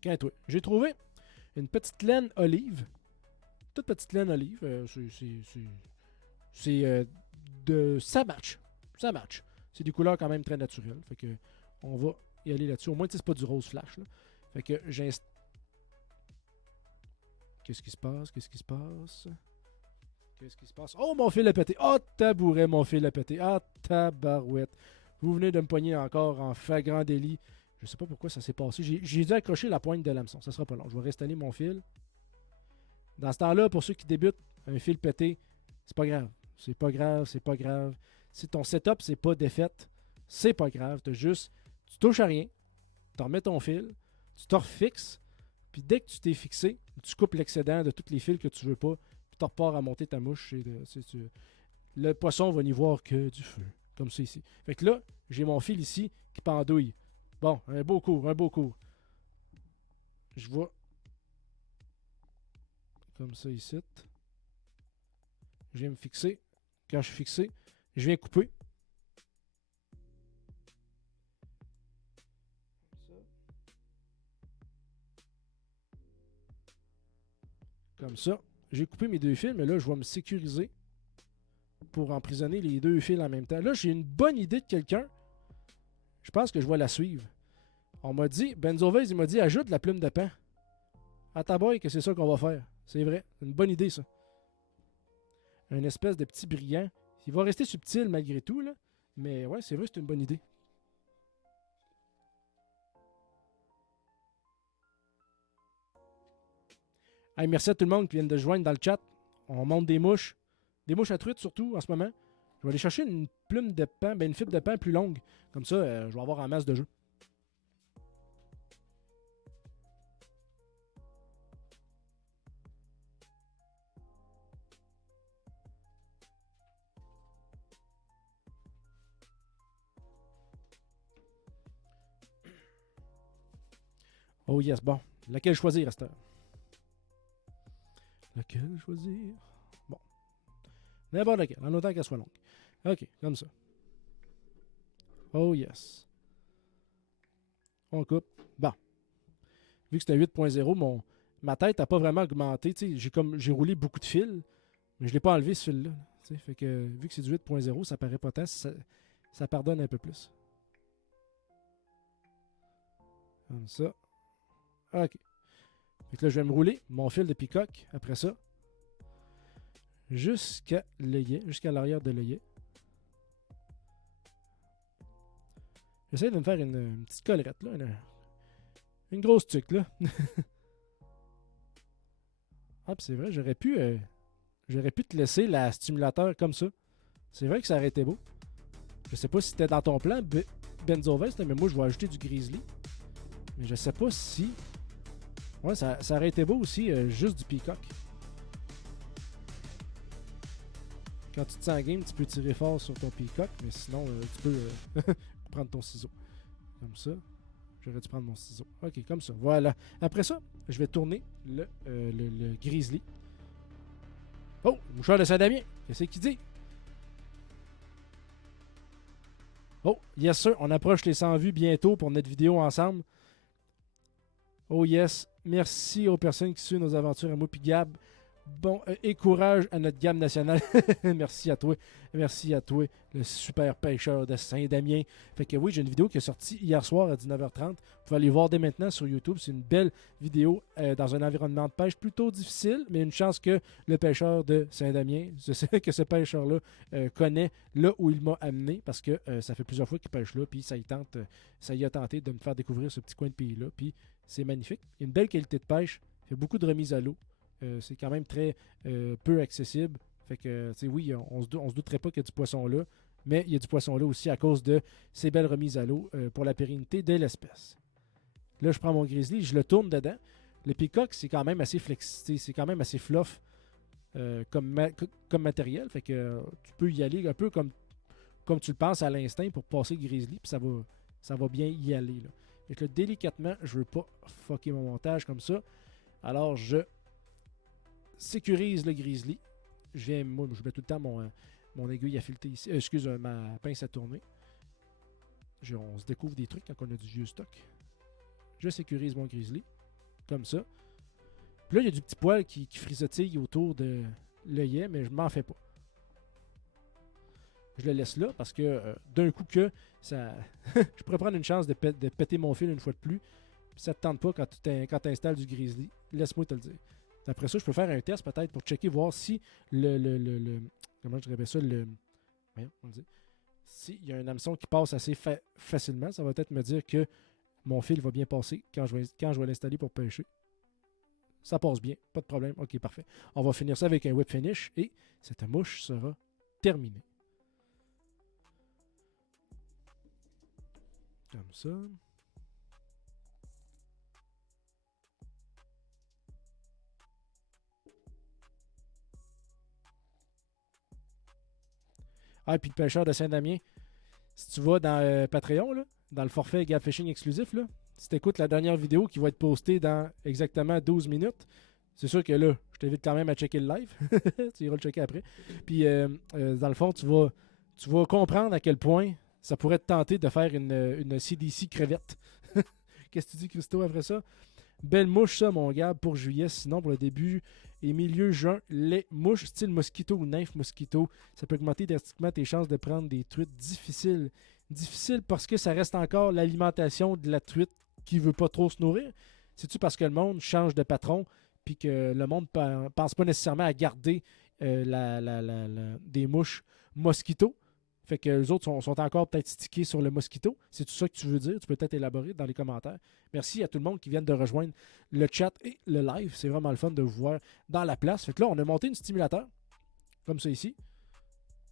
Tiens, toi, j'ai trouvé une petite laine olive. Toute petite laine olive. C'est de. Ça match. Ça match. C'est des couleurs quand même très naturelles. Fait que on va y aller là-dessus. Au moins, c'est pas du rose flash. Là. Fait que Qu'est-ce qui se passe? Qu'est-ce qui se passe? Qu'est-ce qui se passe? Oh, mon fil a pété. Oh, tabouret, mon fil a pété. Ah, tabarouette. Vous venez de me poigner encore en flagrant délit. Je sais pas pourquoi ça s'est passé. J'ai dû accrocher la pointe de l'hameçon. Ça sera pas long. Je vais restaller mon fil. Dans ce temps-là, pour ceux qui débutent, un fil pété, c'est pas grave. C'est pas grave, c'est pas grave. Si ton setup, c'est pas défaite, c'est pas grave. Tu touches à rien, tu remets ton fil, tu te refixes, puis dès que tu t'es fixé, tu coupes l'excédent de tous les fils que tu veux pas, puis tu repars à monter ta mouche. Le poisson va n'y voir que du feu, comme ça ici. Fait que là, j'ai mon fil ici qui pendouille. Bon, un beau cours, un beau cours. Je vois comme ça ici. Je viens me fixer. Quand je suis fixé, je viens couper. Comme ça. J'ai coupé mes deux fils, mais là, je vais me sécuriser pour emprisonner les deux fils en même temps. Là, j'ai une bonne idée de quelqu'un. Je pense que je vais la suivre. On m'a dit, Benzovez, il m'a dit, ajoute la plume de pain. À ta boy que c'est ça qu'on va faire. C'est vrai. C'est une bonne idée, ça. Un espèce de petit brillant. Il va rester subtil malgré tout, là. Mais ouais, c'est vrai, c'est une bonne idée. Hey, merci à tout le monde qui vient de joindre dans le chat. On monte des mouches. Des mouches à truite surtout en ce moment. Je vais aller chercher une plume de pain, une fibre de pain plus longue. Comme ça, je vais avoir en masse de jeu. Oh yes, bon. Laquelle choisir à cette heure? Laquelle choisir? Bon. N'importe laquelle, en autant qu'elle soit longue. Ok, comme ça. Oh yes. On coupe. Bon. Vu que c'était 8.0, ma tête n'a pas vraiment augmenté. J'ai roulé beaucoup de fils, mais je ne l'ai pas enlevé ce fil-là. Fait que vu que c'est du 8.0, ça paraît pas tant, ça pardonne un peu plus. Comme ça. Ok. Fait que là, je vais me rouler mon fil de peacock après ça. Jusqu'à l'œillet, jusqu'à l'arrière de l'œillet. J'essaie de me faire une petite collerette, là. Une grosse tuque, là. Ah, puis c'est vrai, j'aurais pu te laisser la stimulateur comme ça. C'est vrai que ça aurait été beau. Je sais pas si c'était dans ton plan, Benzovest, mais moi, je vais ajouter du grizzly. Mais je sais pas si... Ouais, ça aurait été beau aussi, juste du peacock. Quand tu te sens en game, tu peux tirer fort sur ton peacock, mais sinon, tu peux prendre ton ciseau. Comme ça. J'aurais dû prendre mon ciseau. Ok, comme ça. Voilà. Après ça, je vais tourner le grizzly. Oh, le mouchoir de Saint-Damien. Qu'est-ce qu'il dit? Oh, yes sir. On approche les 100 vues bientôt pour notre vidéo ensemble. Oh yes. Merci aux personnes qui suivent nos aventures à moi puis Gab. Bon, et courage à notre gamme nationale. Merci à toi. Merci à toi, le super pêcheur de Saint-Damien. Fait que oui, j'ai une vidéo qui est sortie hier soir à 19h30. Vous pouvez aller voir dès maintenant sur YouTube. C'est une belle vidéo dans un environnement de pêche plutôt difficile, mais une chance que le pêcheur de Saint-Damien, je sais que ce pêcheur-là connaît là où il m'a amené parce que ça fait plusieurs fois qu'il pêche là, puis ça y a tenté de me faire découvrir ce petit coin de pays-là. Puis c'est magnifique. Il y a une belle qualité de pêche. Il fait beaucoup de remises à l'eau. C'est quand même très peu accessible. Fait que, oui, on se douterait pas qu'il y a du poisson là, mais il y a du poisson là aussi à cause de ces belles remises à l'eau pour la pérennité de l'espèce. Là, je prends mon grizzly, je le tourne dedans. Le peacock, c'est quand même assez c'est quand même assez fluff comme matériel. Fait que tu peux y aller un peu comme tu le penses à l'instinct pour passer le grizzly, puis ça va bien y aller. Là. Fait que là, délicatement, je veux pas fucker mon montage comme ça. Alors, je sécurise le grizzly. Moi, je mets tout le temps mon aiguille à fileter ici. Ma pince à tourner. On se découvre des trucs quand on a du vieux stock. Je sécurise mon grizzly. Comme ça. Puis là, il y a du petit poil qui frisotille autour de l'œillet, mais je m'en fais pas. Je le laisse là parce que d'un coup que ça. Je pourrais prendre une chance de péter mon fil une fois de plus. Puis ça te tente pas quand tu installes du grizzly. Laisse-moi te le dire. Après ça, je peux faire un test peut-être pour checker, voir si comment je dirais ça, voyons, on le dit. S'il y a un hameçon qui passe assez facilement, ça va peut-être me dire que mon fil va bien passer quand je vais l'installer pour pêcher. Ça passe bien, pas de problème. Ok, parfait. On va finir ça avec un whip finish et cette mouche sera terminée. Comme ça. Ah, et puis le pêcheur de Saint-Damien, si tu vas dans Patreon, là, dans le forfait Gap Fishing exclusif, là, si tu écoutes la dernière vidéo qui va être postée dans exactement 12 minutes, c'est sûr que là, je t'invite quand même à checker le live. Tu iras le checker après. Puis, dans le fond, tu vas comprendre à quel point ça pourrait te tenter de faire une CDC crevette. Qu'est-ce que tu dis, Christo, après ça? Belle mouche, ça, mon gars, pour juillet. Sinon, pour le début et milieu juin, les mouches style mosquito ou nymphe mosquito, ça peut augmenter drastiquement tes chances de prendre des truites difficiles. Difficile parce que ça reste encore l'alimentation de la truite qui veut pas trop se nourrir. C'est-tu parce que le monde change de patron puis que le monde pense pas nécessairement à garder des mouches mosquito? Fait que les autres sont encore peut-être stickés sur le mosquito. C'est tout ça que tu veux dire? Tu peux peut-être élaborer dans les commentaires. Merci à tout le monde qui vient de rejoindre le chat et le live. C'est vraiment le fun de vous voir dans la place. Fait que là, on a monté une stimulateur. Comme ça ici.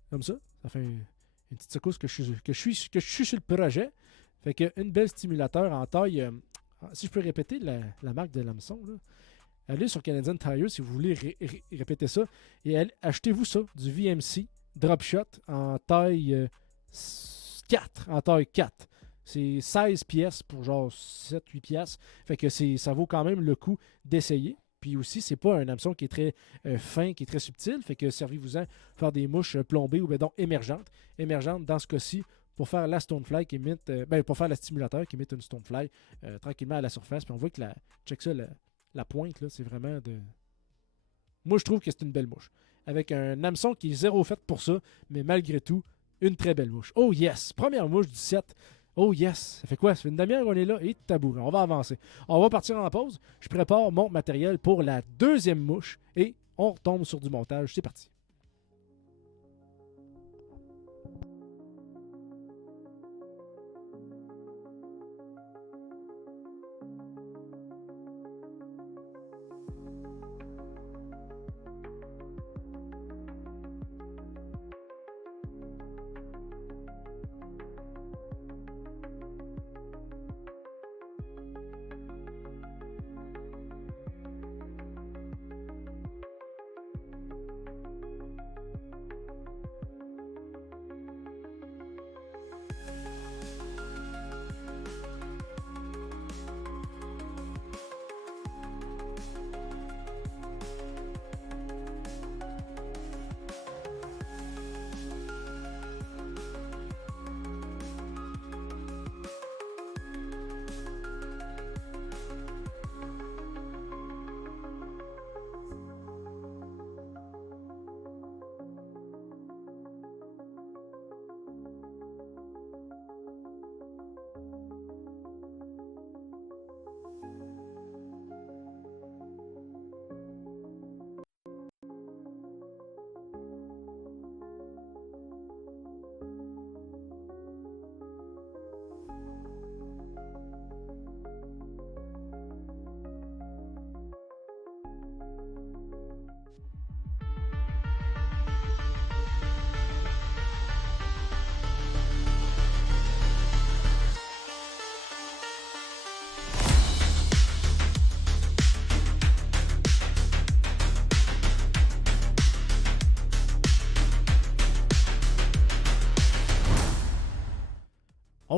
Comme ça. Ça fait une petite secousse que je suis sur le projet. Fait que une belle stimulateur en taille. Si je peux répéter la marque de l'hameçon, là. Allez sur Canadian Tire si vous voulez répéter ça. Et achetez-vous ça, du VMC Drop Shot en taille 4. En taille 4. C'est 16 pièces pour genre 7-8 pièces. Fait que ça vaut quand même le coup d'essayer. Puis aussi, c'est pas un hameçon qui est très fin, qui est très subtil. Fait que servez-vous-en faire des mouches plombées ou ben donc émergentes. Émergentes dans ce cas-ci pour faire la stonefly qui imite, pour faire la stimulateur qui imite une stonefly tranquillement à la surface. Puis on voit que check ça, la pointe, là, c'est vraiment de. Moi, je trouve que c'est une belle mouche. Avec un hameçon qui est zéro fait pour ça, mais malgré tout, une très belle mouche. Oh yes! Première mouche du set. Oh yes! Ça fait quoi? Ça fait une demi-heure qu'on est là et tabou. On va avancer. On va partir en pause. Je prépare mon matériel pour la deuxième mouche et on retombe sur du montage. C'est parti.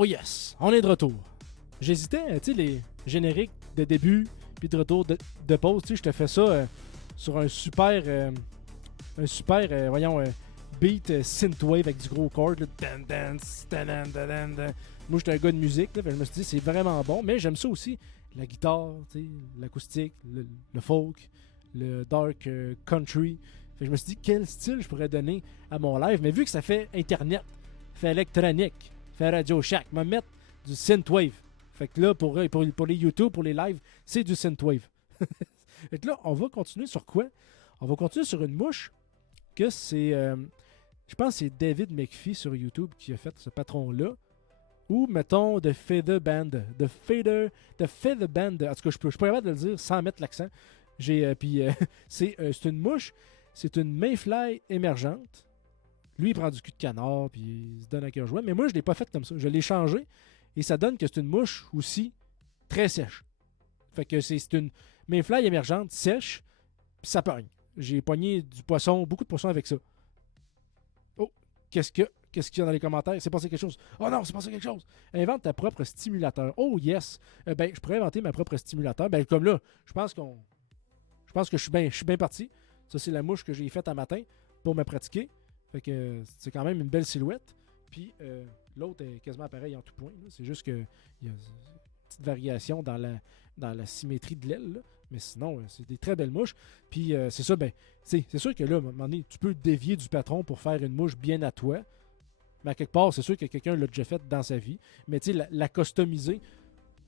Oh yes, on est de retour. J'hésitais, tu sais, les génériques de début puis de retour de pause, tu sais, je te fais ça sur un super beat synthwave avec du gros chord. Là. Moi, j'étais un gars de musique, là, fait que je me suis dit, c'est vraiment bon, mais j'aime ça aussi. La guitare, tu sais, l'acoustique, le folk, le dark country. Fait que je me suis dit, quel style je pourrais donner à mon live, mais vu que ça fait internet, fait électronique, fait Radio Shack, me mettre du synthwave. Fait que là, pour les YouTube, pour les lives, c'est du synthwave. Fait que là, on va continuer sur quoi? On va continuer sur une mouche que c'est... je pense que c'est David McPhee sur YouTube qui a fait ce patron-là. Ou, mettons, The Feather Band. The Feather Band. En tout cas, je peux pas capable de le dire sans mettre l'accent. C'est une mouche. C'est une mayfly émergente. Lui, il prend du cul de canard, puis il se donne à cœur joie. Mais moi, je ne l'ai pas fait comme ça. Je l'ai changé. Et ça donne que c'est une mouche aussi très sèche. Fait que c'est une mayfly émergente sèche, puis ça pogne. J'ai pogné du poisson, beaucoup de poissons avec ça. Oh, qu'est-ce qu'il y a dans les commentaires? C'est passé quelque chose. Oh non, c'est passé quelque chose. Invente ta propre stimulateur. Oh yes. Je pourrais inventer ma propre stimulateur. Comme là, je pense que je suis bien parti. Ça, c'est la mouche que j'ai faite un matin pour me pratiquer. Fait que c'est quand même une belle silhouette. Puis l'autre est quasiment pareil en tout point. Là. C'est juste qu'il y a une petite variation dans la symétrie de l'aile. Là. Mais sinon, c'est des très belles mouches. Puis c'est ça, c'est sûr que là, à un moment donné, tu peux dévier du patron pour faire une mouche bien à toi. Mais à quelque part, c'est sûr que quelqu'un l'a déjà fait dans sa vie. Mais tu sais, la customiser.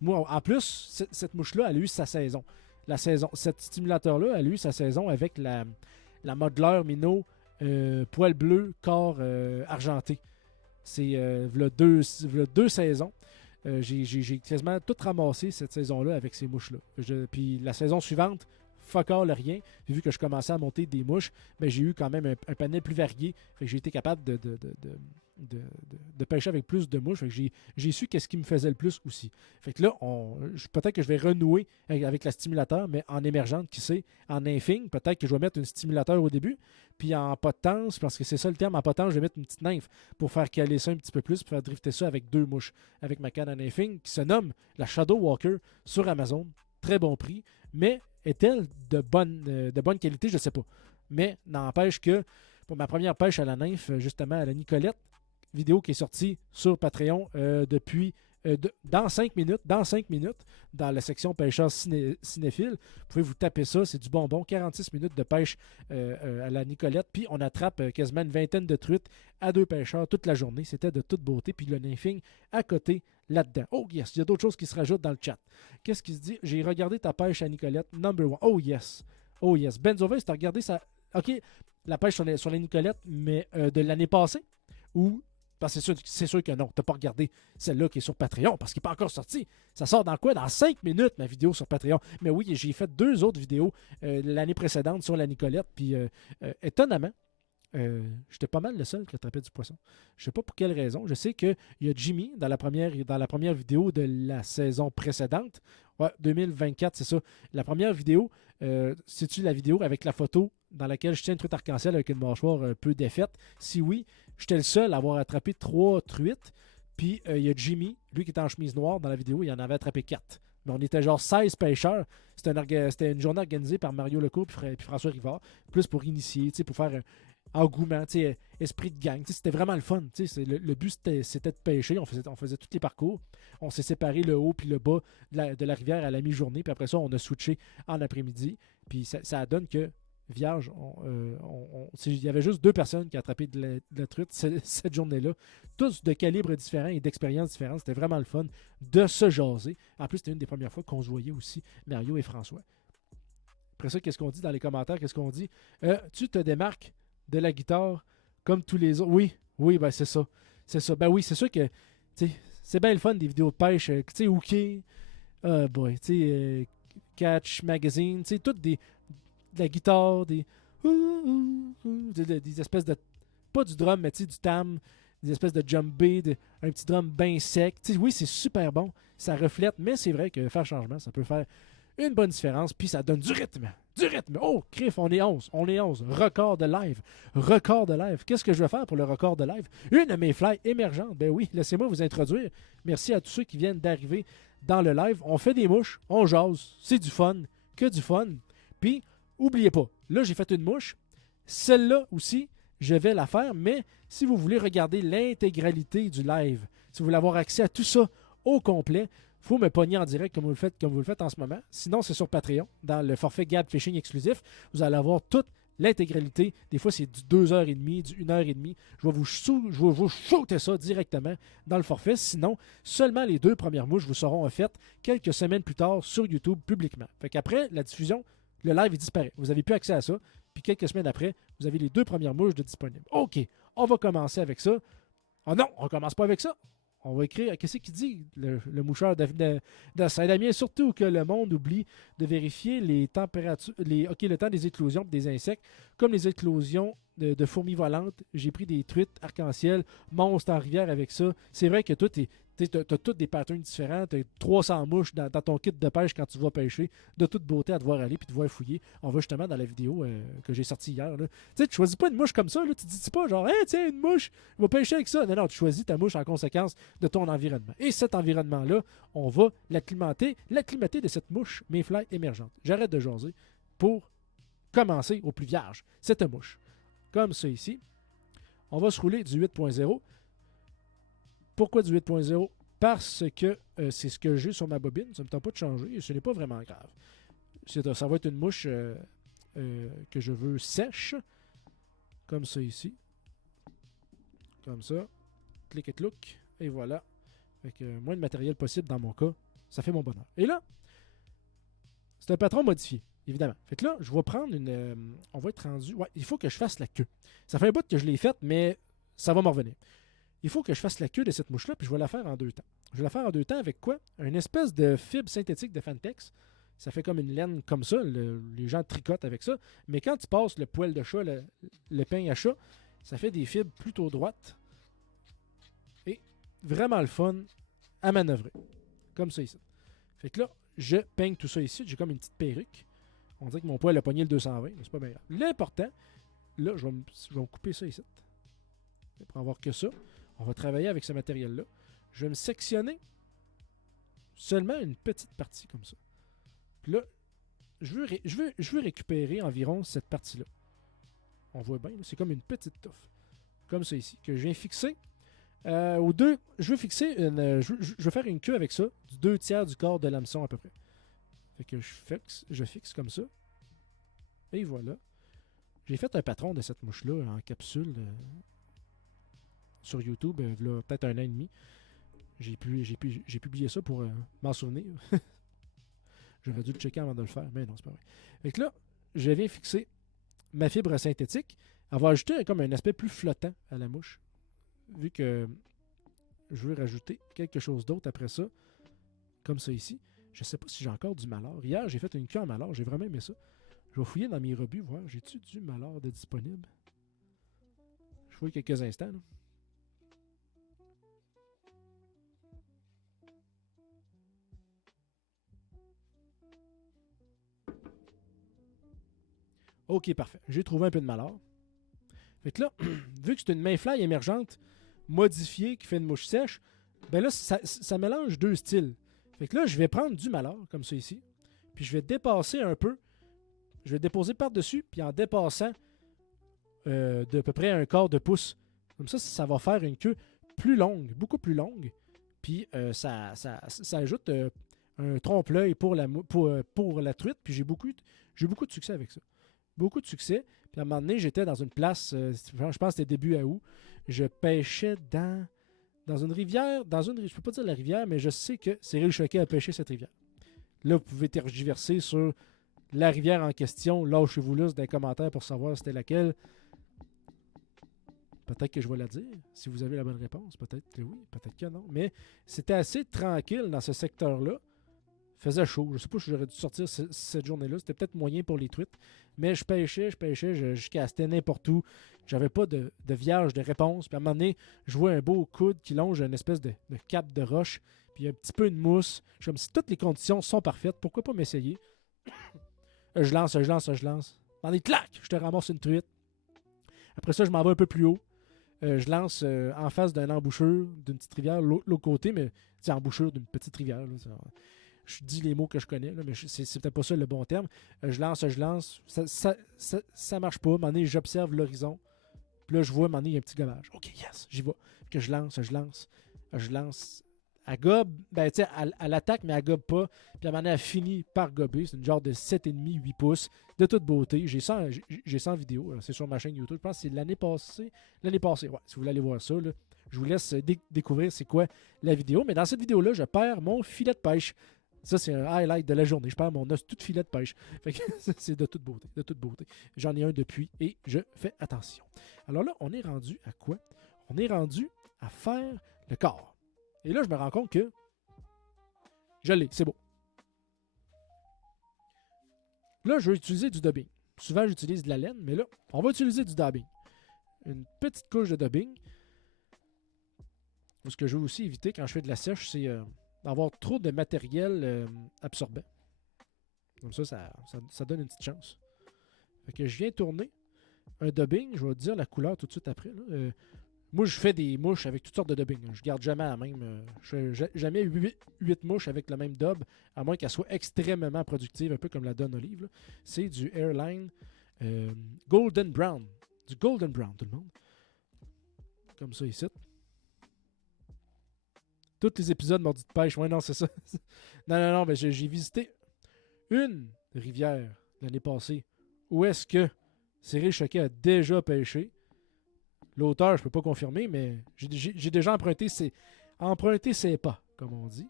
Moi, en plus, cette mouche-là, elle a eu sa saison. Cet stimulateur-là, elle a eu sa saison avec la Modeler Minnow poil bleu, corps argenté. C'est v'là deux saisons. J'ai quasiment tout ramassé cette saison-là avec ces mouches-là. Puis la saison suivante, fuck all, rien. Puis vu que je commençais à monter des mouches, j'ai eu quand même un panel plus varié. Fait que j'ai été capable de pêcher avec plus de mouches. Fait que j'ai su qu'est-ce qui me faisait le plus aussi. Fait que là, peut-être que je vais renouer avec la stimulateur, mais en émergente, qui sait, en nymphing, peut-être que je vais mettre une stimulateur au début, puis en potence, parce que c'est ça le terme, en potence, je vais mettre une petite nymphe pour faire caler ça un petit peu plus, pour faire drifter ça avec deux mouches, avec ma canne à nymphing, qui se nomme la Shadow Walker sur Amazon. Très bon prix, mais est-elle de bonne qualité? Je ne sais pas. Mais n'empêche que pour ma première pêche à la nymphe, justement à la Nicolette, vidéo qui est sortie sur Patreon dans 5 minutes, dans la section pêcheurs cinéphiles. Vous pouvez vous taper ça, c'est du bonbon. 46 minutes de pêche à la Nicolette. Puis on attrape quasiment une vingtaine de truites à 2 pêcheurs toute la journée. C'était de toute beauté. Puis le nymphing à côté là-dedans. Oh yes, il y a d'autres choses qui se rajoutent dans le chat. Qu'est-ce qui se dit? J'ai regardé ta pêche à Nicolette, number 1. Oh yes. Oh yes. Benzover, si tu as regardé ça. OK, la pêche sur les Nicolettes, mais de l'année passée? Ou... Parce que c'est sûr que non, tu n'as pas regardé celle-là qui est sur Patreon parce qu'il n'est pas encore sorti. Ça sort dans quoi? Dans 5 minutes, ma vidéo sur Patreon. Mais oui, j'ai fait 2 autres vidéos l'année précédente sur la Nicolette. Puis étonnamment, j'étais pas mal le seul qui attrapait du poisson. Je ne sais pas pour quelle raison. Je sais qu'il y a Jimmy dans la première vidéo de la saison précédente. Ouais, 2024, c'est ça. La première vidéo, c'est-tu la vidéo avec la photo dans laquelle je tiens une truite arc-en-ciel avec une mâchoire un peu défaite? Si oui, j'étais le seul à avoir attrapé 3 truites. Puis il y a Jimmy, lui qui était en chemise noire dans la vidéo, il en avait attrapé 4. Mais on était genre 16 pêcheurs. C'était une journée organisée par Mario Lecourt et François Rivard. Plus pour initier, pour faire engouement, esprit de gang. C'était vraiment le fun. Le but, c'était de pêcher. On faisait tous les parcours. On s'est séparé le haut puis le bas de la rivière à la mi-journée. Puis après ça, on a switché en après-midi. Puis ça donne que vierge, il y avait juste 2 personnes qui ont attrapé de la truite cette journée-là. Tous de calibres différents et d'expériences différentes. C'était vraiment le fun de se jaser. En plus, c'était une des premières fois qu'on se voyait aussi, Mario et François. Après ça, qu'est-ce qu'on dit dans les commentaires? Qu'est-ce qu'on dit? Tu te démarques de la guitare comme tous les autres. Oui, c'est ça. C'est ça. Ben oui, c'est sûr que c'est bien le fun des vidéos de pêche. Tu sais, OK, Catch Magazine, toutes de la guitare, des espèces de... Pas du drum, mais du tam, des espèces de djembé, un petit drum bien sec. Oui, c'est super bon. Ça reflète, mais c'est vrai que faire changement, ça peut faire une bonne différence, puis ça donne du rythme. Du rythme. Oh, crif, on est 11. On est 11. Record de live. Record de live. Qu'est-ce que je vais faire pour le record de live? Une Mayfly émergente. Ben oui, laissez-moi vous introduire. Merci à tous ceux qui viennent d'arriver dans le live. On fait des mouches, on jase. C'est du fun. Que du fun. Puis, oubliez pas, là, j'ai fait une mouche. Celle-là aussi, je vais la faire. Mais si vous voulez regarder l'intégralité du live, si vous voulez avoir accès à tout ça au complet, il faut me pogner en direct comme vous le faites en ce moment. Sinon, c'est sur Patreon, dans le forfait Gab Fishing exclusif. Vous allez avoir toute l'intégralité. Des fois, c'est du 2h30, du 1h30. Je vais vous shooter ça directement dans le forfait. Sinon, seulement les 2 premières mouches vous seront offertes quelques semaines plus tard sur YouTube publiquement. Fait qu'après la diffusion, le live est disparaît. Vous n'avez plus accès à ça. Puis quelques semaines après, vous avez les 2 premières mouches de disponibles. OK, on va commencer avec ça. Oh non, on ne commence pas avec ça. On va écrire, qu'est-ce qu'il dit, le moucheur de Saint-Damien, surtout que le monde oublie de vérifier les températures, le temps des éclosions des insectes, comme les éclosions de fourmis volantes. J'ai pris des truites arc-en-ciel, monstres en rivière avec ça. C'est vrai que toi, tu as tous des patterns différents. Tu as 300 mouches dans ton kit de pêche quand tu vas pêcher, de toute beauté à devoir aller puis devoir fouiller. On va justement dans la vidéo que j'ai sortie hier. Tu sais, tu choisis pas une mouche comme ça. Là. Tu dis pas genre, hey, tiens, une mouche, je vais pêcher avec ça. Non, non, tu choisis ta mouche en conséquence de ton environnement. Et cet environnement-là, on va l'acclimater de cette mouche Mayfly émergente. J'arrête de jaser pour commencer au plus vierge. Cette mouche. Comme ça ici. On va se rouler du 8.0. Pourquoi du 8.0? Parce que c'est ce que j'ai sur ma bobine. Ça ne me tente pas de changer et ce n'est pas vraiment grave. Ça va être une mouche que je veux sèche. Comme ça ici. Comme ça. Clic et clouc. Et voilà. Avec moins de matériel possible dans mon cas. Ça fait mon bonheur. Et là, c'est un patron modifié, évidemment. Fait que là, je vais prendre une... on va être rendu... Ouais, il faut que je fasse la queue. Ça fait un bout que je l'ai faite, mais ça va m'en revenir. Il faut que je fasse la queue de cette mouche-là, puis je vais la faire en 2 temps. Je vais la faire en 2 temps avec quoi? Une espèce de fibre synthétique de Fantex. Ça fait comme une laine comme ça. Les gens tricotent avec ça. Mais quand tu passes le poil de chat, le pain à chat, ça fait des fibres plutôt droites. Et vraiment le fun à manœuvrer. Comme ça ici. Fait que là, je peigne tout ça ici. J'ai comme une petite perruque. On dirait que mon poil a pogné le 220, mais c'est pas bien grave. L'important, là, je vais me couper ça ici. Pour avoir que ça. On va travailler avec ce matériel-là. Je vais me sectionner seulement une petite partie comme ça. Puis là, je veux récupérer environ cette partie-là. On voit bien, c'est comme une petite touffe. Comme ça ici, que je viens fixer. Je veux fixer je veux faire une queue avec ça, du 2/3 du corps de l'hameçon à peu près. Fait que je fixe comme ça. Et voilà. J'ai fait un patron de cette mouche-là en capsule sur YouTube, il y a peut-être 1 an et demi. J'ai publié ça pour m'en souvenir. J'aurais dû le checker avant de le faire, mais non, c'est pas vrai. Fait que là, je viens fixer ma fibre synthétique. Elle va ajouter comme un aspect plus flottant à la mouche. Vu que je veux rajouter quelque chose d'autre après ça, comme ça ici. Je ne sais pas si j'ai encore du malheur. Hier, j'ai fait une queue en malheur. J'ai vraiment aimé ça. Je vais fouiller dans mes rebuts, voir. J'ai-tu du malheur de disponible? Je fouille quelques instants. Là. Ok, parfait. J'ai trouvé un peu de malheur. Fait que là, vu que c'est une Mayfly émergente modifiée qui fait une mouche sèche, ben là, ça mélange 2 styles. Fait que là, je vais prendre du malheur, comme ça ici, puis je vais dépasser un peu. Je vais déposer par-dessus, puis en dépassant d'à peu près 1/4 de pouce. Comme ça va faire une queue plus longue, beaucoup plus longue. Puis ça ajoute un trompe-l'œil pour la truite, puis j'ai beaucoup de succès avec ça. Beaucoup de succès. Puis à un moment donné, j'étais dans une place, je pense que c'était début août, je pêchais dans une rivière, je peux pas dire la rivière, mais je sais que Cyril Choquet a pêché cette rivière. Là, vous pouvez tergiverser sur la rivière en question. Lâchez-vous là dans les commentaires pour savoir c'était laquelle. Peut-être que je vais la dire, si vous avez la bonne réponse. Peut-être que oui, peut-être que non. Mais c'était assez tranquille dans ce secteur-là. Il faisait chaud. Je ne sais pas si j'aurais dû sortir cette journée-là. C'était peut-être moyen pour les truites. Mais je pêchais, je castais n'importe où. J'avais pas de vierge de réponse. Puis à un moment donné, je vois un beau coude qui longe une espèce de cape de roche. Puis un petit peu de mousse. Je suis comme si toutes les conditions sont parfaites. Pourquoi pas m'essayer? Je lance. Dans des claques, je te ramasse une truite. Après ça, je m'en vais un peu plus haut. Je lance en face d'une embouchure d'une petite rivière, l'autre côté, mais embouchure d'une petite rivière. Là, je dis les mots que je connais, là, mais c'est peut-être pas ça le bon terme. Je lance. Ça marche pas. À un moment donné, j'observe l'horizon. Puis là, je vois, à un moment donné, il y a un petit gobage. OK, yes, j'y vais. Que je lance. Elle gobe, ben tu sais, elle attaque, mais elle gobe pas. Puis à un moment donné, elle finit par gober. C'est une genre de 7,5, 8 pouces de toute beauté. J'ai 100 vidéos. C'est sur ma chaîne YouTube. Je pense que c'est l'année passée. Ouais, si vous voulez aller voir ça, là, je vous laisse découvrir c'est quoi la vidéo. Mais dans cette vidéo-là, je perds mon filet de pêche. Ça, c'est un highlight de la journée. Je perds mon os tout filet de pêche. Fait que c'est de toute beauté. J'en ai un depuis et je fais attention. Alors là, on est rendu à quoi? On est rendu à faire le corps. Et là, je me rends compte que je l'ai, c'est beau. Là, je vais utiliser du dubbing. Souvent, j'utilise de la laine, mais là, on va utiliser du dubbing. Une petite couche de dubbing. Ce que je veux aussi éviter quand je fais de la sèche, c'est d'avoir trop de matériel absorbant. Comme ça donne une petite chance. Fait que je viens tourner un dubbing. Je vais te dire la couleur tout de suite après. Là. Moi, je fais des mouches avec toutes sortes de dubbing. Je garde jamais la même. Je fais jamais 8 mouches avec le même dub, à moins qu'elle soit extrêmement productive, un peu comme la Donne Olive. C'est du Airline Golden Brown. Du Golden Brown, tout le monde. Comme ça ici. Tous les épisodes mordus de pêche. Ouais, non, c'est ça. non, mais j'ai visité une rivière l'année passée où est-ce que Cyril Choquet a déjà pêché. L'auteur, je peux pas confirmer, mais j'ai déjà emprunté ses pas, comme on dit.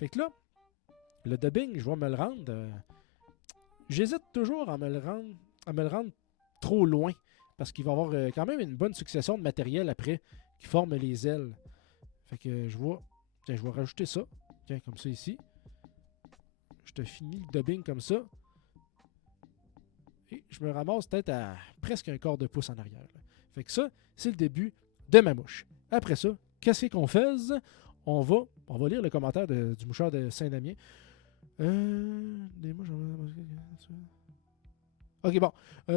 Fait que là, le dubbing, je vais me le rendre. J'hésite toujours à me le rendre trop loin. Parce qu'il va y avoir quand même une bonne succession de matériel après qui forme les ailes. Fait que je vais rajouter ça. Tiens, comme ça ici. Je te finis le dubbing comme ça. Et je me ramasse peut-être à presque un quart de pouce en arrière. Là. Fait que ça, c'est le début de ma mouche. Après ça, qu'est-ce qu'on fait? On va lire le commentaire du moucheur de Saint-Damien. Des mouches... Ok, bon.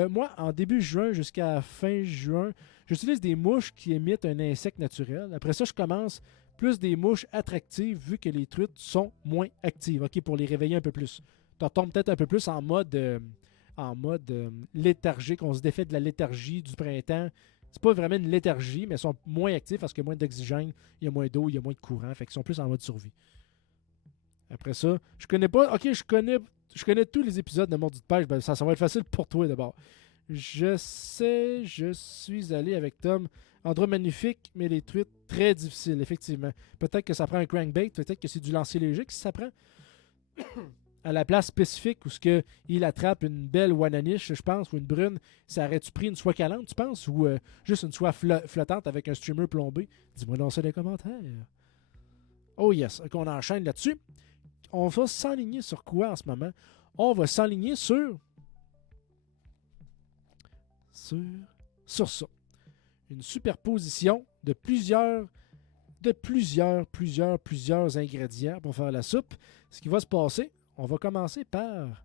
Moi, en début juin jusqu'à fin juin, j'utilise des mouches qui émettent un insecte naturel. Après ça, je commence plus des mouches attractives vu que les truites sont moins actives. Ok, pour les réveiller un peu plus. Tu retombes peut-être un peu plus en mode léthargique. On se défait de la léthargie du printemps. C'est pas vraiment une léthargie, mais ils sont moins actifs parce qu'il y a moins d'oxygène, il y a moins d'eau, il y a moins de courant. Fait qu'ils sont plus en mode survie. Après ça, je connais pas. Ok, je connais tous les épisodes de Mordu de pêche. Ben, ça va être facile pour toi d'abord. Je suis allé avec Tom. Endroit magnifique, mais les truites très difficiles, effectivement. Peut-être que ça prend un crankbait, peut-être que c'est du lancer léger que ça prend. À la place spécifique où il attrape une belle wananiche, je pense, ou une brune, ça aurait-tu pris une soie calante, tu penses, ou juste une soie flottante avec un streamer plombé? Dis-moi dans ça les commentaires. Oh yes, on enchaîne là-dessus. On va s'enligner sur quoi en ce moment? On va s'enligner sur ça. Une superposition de plusieurs ingrédients pour faire la soupe. Ce qui va se passer, on va commencer par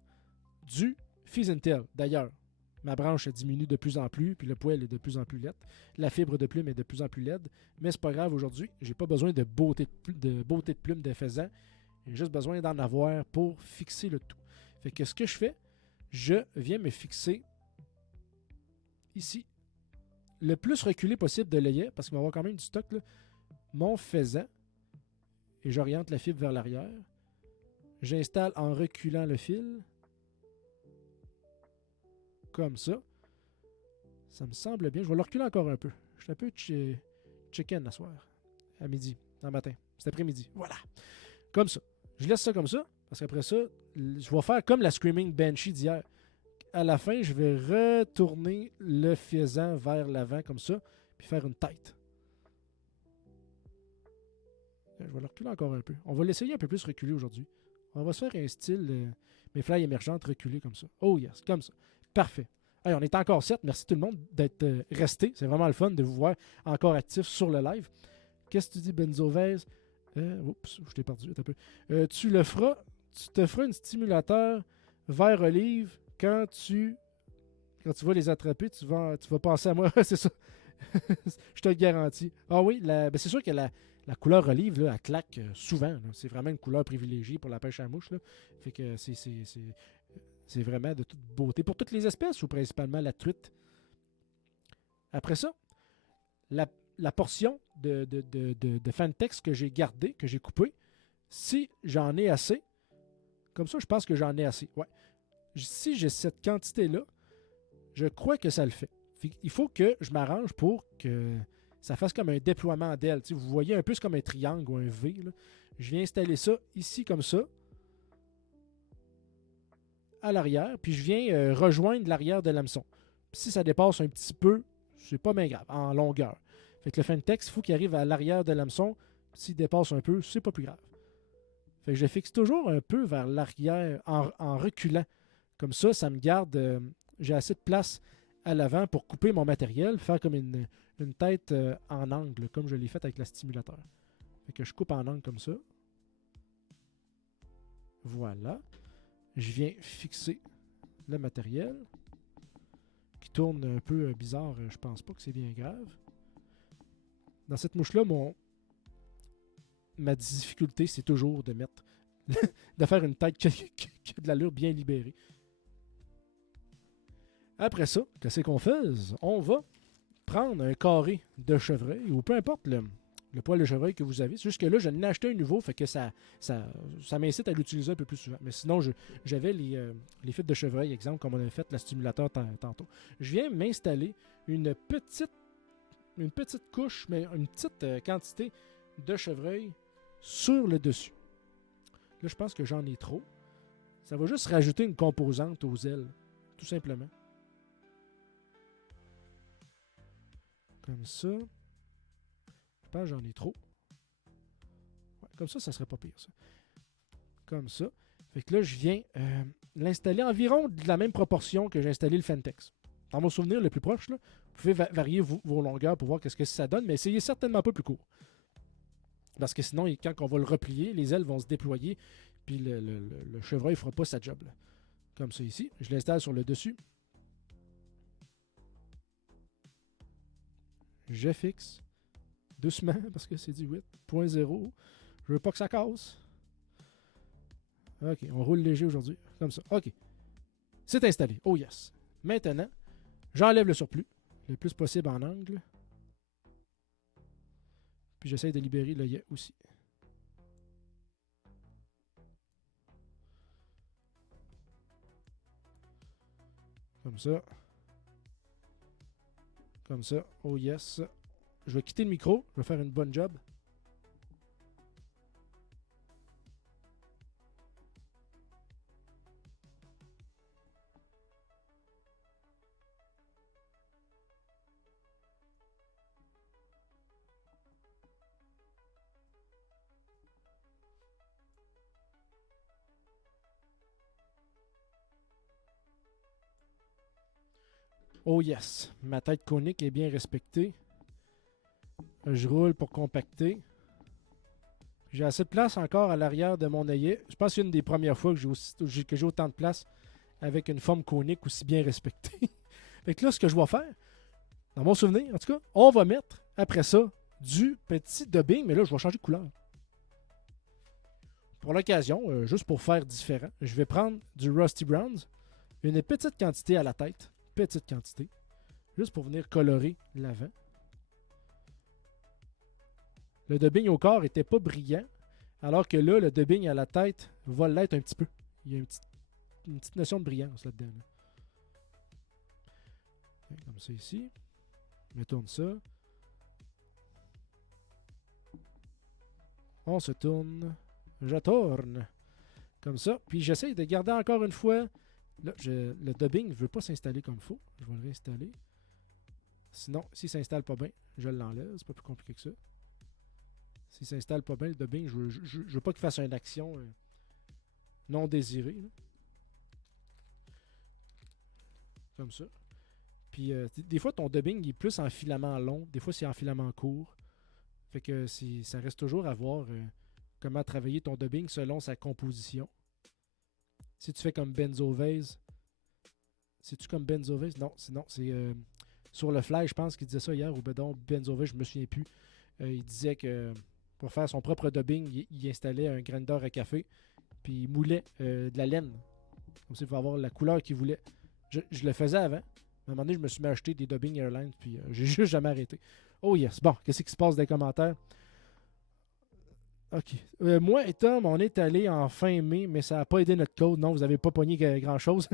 du Fizz and Tail. D'ailleurs, ma branche diminue de plus en plus, puis le poêle est de plus en plus laid. La fibre de plume est de plus en plus laide. Mais c'est pas grave aujourd'hui, j'ai pas besoin de beauté de plume de faisan. J'ai juste besoin d'en avoir pour fixer le tout. Fait que ce que je fais, je viens me fixer ici, le plus reculé possible de l'œillet, parce qu'il va y avoir quand même du stock, là, mon faisan, et j'oriente la fibre vers l'arrière. J'installe en reculant le fil, comme ça. Ça me semble bien. Je vais le reculer encore un peu. Je suis un peu chicken à soir, à midi, en matin, cet après-midi. Voilà. Comme ça. Je laisse ça comme ça, parce qu'après ça, je vais faire comme la Screaming Banshee d'hier. À la fin, je vais retourner le faisan vers l'avant comme ça, puis faire une tête. Je vais le reculer encore un peu. On va l'essayer un peu plus reculé aujourd'hui. On va se faire un style mes fly émergentes reculées comme ça. Oh yes, comme ça. Parfait. Hey, on est encore 7. Merci tout le monde d'être resté. C'est vraiment le fun de vous voir encore actif sur le live. Qu'est-ce que tu dis, Benzovez? Oups, je t'ai perdu un peu. Tu te feras un stimulateur vert olive quand tu vas les attraper, tu vas penser à moi. C'est ça. Je te le garantis. Ah oui, c'est sûr que la couleur olive, là, elle claque souvent. Là. C'est vraiment une couleur privilégiée pour la pêche à mouche. Là. Fait que c'est vraiment de toute beauté. Pour toutes les espèces ou principalement la truite. Après ça, la portion de Fantex que j'ai gardée, que j'ai coupée, si j'en ai assez, comme ça, je pense que j'en ai assez. Ouais. Si j'ai cette quantité-là, je crois que ça le fait. Il faut que je m'arrange pour que ça fasse comme un déploiement d'aile. Vous voyez un peu comme un triangle ou un V. Là. Je viens installer ça ici comme ça, à l'arrière, puis je viens rejoindre l'arrière de l'hameçon. Si ça dépasse un petit peu, c'est pas bien grave, en longueur. Fait que le Fantex, il faut qu'il arrive à l'arrière de l'hameçon. S'il dépasse un peu, c'est pas plus grave. Fait que je fixe toujours un peu vers l'arrière en reculant. Comme ça me garde... j'ai assez de place à l'avant pour couper mon matériel, faire comme une tête en angle, comme je l'ai fait avec le stimulateur. Fait que je coupe en angle comme ça. Voilà. Je viens fixer le matériel qui tourne un peu bizarre. Je pense pas que c'est bien grave. Dans cette mouche-là, ma difficulté, c'est toujours de mettre de faire une tête qui a de l'allure bien libérée. Après ça, qu'est-ce qu'on fait? On va prendre un carré de chevreuil, ou peu importe le poil de chevreuil que vous avez. C'est juste que là, je n'ai acheté un nouveau, fait que ça m'incite à l'utiliser un peu plus souvent. Mais sinon, j'avais les fils de chevreuil, exemple, comme on a fait le stimulateur tantôt. Je viens m'installer une petite couche, mais une petite quantité de chevreuil sur le dessus. Là, je pense que j'en ai trop. Ça va juste rajouter une composante aux ailes, tout simplement. Comme ça. Je pense que j'en ai trop. Ouais, comme ça serait pas pire, ça. Comme ça. Fait que là, je viens l'installer environ de la même proportion que j'ai installé le Fantex. Dans mon souvenir le plus proche, là, vous pouvez varier vos longueurs pour voir ce que ça donne, mais essayez certainement pas plus court. Parce que sinon, quand on va le replier, les ailes vont se déployer, puis le chevreuil ne fera pas sa job. Là. Comme ça ici. Je l'installe sur le dessus. Je fixe doucement, parce que c'est du 8.0. Je veux pas que ça casse. OK, on roule léger aujourd'hui. Comme ça. OK. C'est installé. Oh yes. Maintenant, j'enlève le surplus, le plus possible en angle. Puis j'essaie de libérer l'œillet aussi. Comme ça. Comme ça. Oh yes. Je vais quitter le micro. Je vais faire une bonne job. Oh yes. Ma tête conique est bien respectée. Je roule pour compacter. J'ai assez de place encore à l'arrière de mon œillet. Je pense que c'est une des premières fois que j'ai autant de place avec une forme conique aussi bien respectée. Fait que là, ce que je vais faire, dans mon souvenir, en tout cas, on va mettre, après ça, du petit dubbing, mais là, je vais changer de couleur. Pour l'occasion, juste pour faire différent, je vais prendre du Rusty Bronze, une petite quantité à la tête, petite quantité, juste pour venir colorer l'avant. Le dubbing au corps n'était pas brillant, alors que là, le dubbing à la tête va l'être un petit peu. Il y a une petite notion de brillance là-dedans. Là. Comme ça ici. Je tourne ça. On se tourne. Je tourne. Comme ça. Puis j'essaie de garder encore une fois. Là, le dubbing ne veut pas s'installer comme il faut. Je vais le réinstaller. Sinon, s'il ne s'installe pas bien, je l'enlève. C'est pas plus compliqué que ça. S'il ne s'installe pas bien, le dubbing, je ne veux pas qu'il fasse une action non désirée. Là. Comme ça. Puis des fois, ton dubbing est plus en filament long. Des fois, c'est en filament court. Fait que ça reste toujours à voir comment travailler ton dubbing selon sa composition. Si tu fais comme Benzo Vase, C'est-tu comme Benzové? Non, c'est sur le fly, je pense qu'il disait ça hier, ou ben donc Benzové, je me souviens plus. Il disait que pour faire son propre dubbing, il installait un grinder à café, puis il moulait de la laine. Comme ça, il pouvait avoir la couleur qu'il voulait. Je le faisais avant. À un moment donné, je me suis mis à acheter des dubbing airlines, puis j'ai juste jamais arrêté. Oh yes. Bon, qu'est-ce qui se passe dans les commentaires? OK. Moi et Tom, on est allé en fin mai, mais ça n'a pas aidé notre code. Non, vous n'avez pas pogné grand-chose.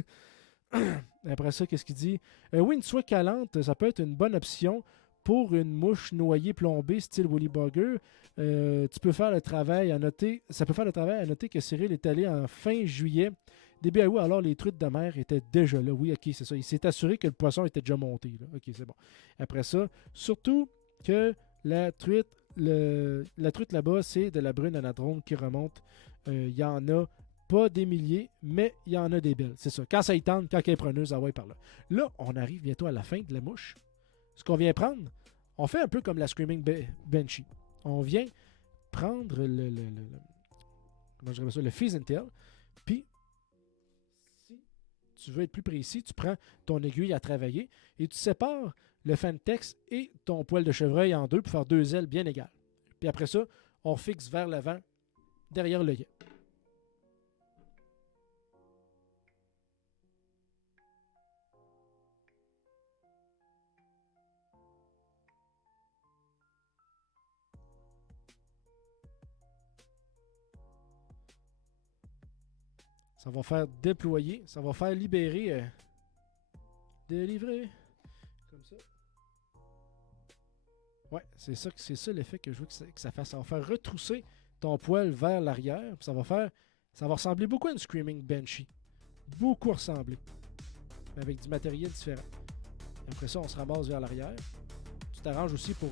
Après ça, qu'est-ce qu'il dit? Oui, une soie calante, ça peut être une bonne option pour une mouche noyée plombée style Woolly Bugger. Tu peux faire le travail à noter. Ça peut faire le travail à noter que Cyril est allé en fin juillet. Début août, alors les truites de mer étaient déjà là. Oui, ok, c'est ça. Il s'est assuré que le poisson était déjà monté. Là. Ok, c'est bon. Après ça, surtout que la truite, la truite là-bas, c'est de la brune anadrome qui remonte. Il y en a pas des milliers, mais il y en a des belles. C'est ça. Quand ça y tente, quand elle est preneuse, ah ouais, par là. Là, on arrive bientôt à la fin de la mouche. Ce qu'on vient prendre, on fait un peu comme la Screaming Banshee. On vient prendre comment je dirais ça, le Fizz and Tail, puis si tu veux être plus précis, tu prends ton aiguille à travailler et tu sépares le Fantex et ton poil de chevreuil en deux pour faire deux ailes bien égales. Puis après ça, on fixe vers l'avant, derrière l'œillet. Ça va faire déployer, ça va faire libérer, délivrer, comme ça. Ouais, c'est ça l'effet que je veux que ça fasse. Ça va faire retrousser ton poil vers l'arrière, puis ça va ressembler beaucoup à une Screaming Banshee. Beaucoup ressembler, mais avec du matériel différent. Après ça, on se ramasse vers l'arrière. Tu t'arranges aussi pour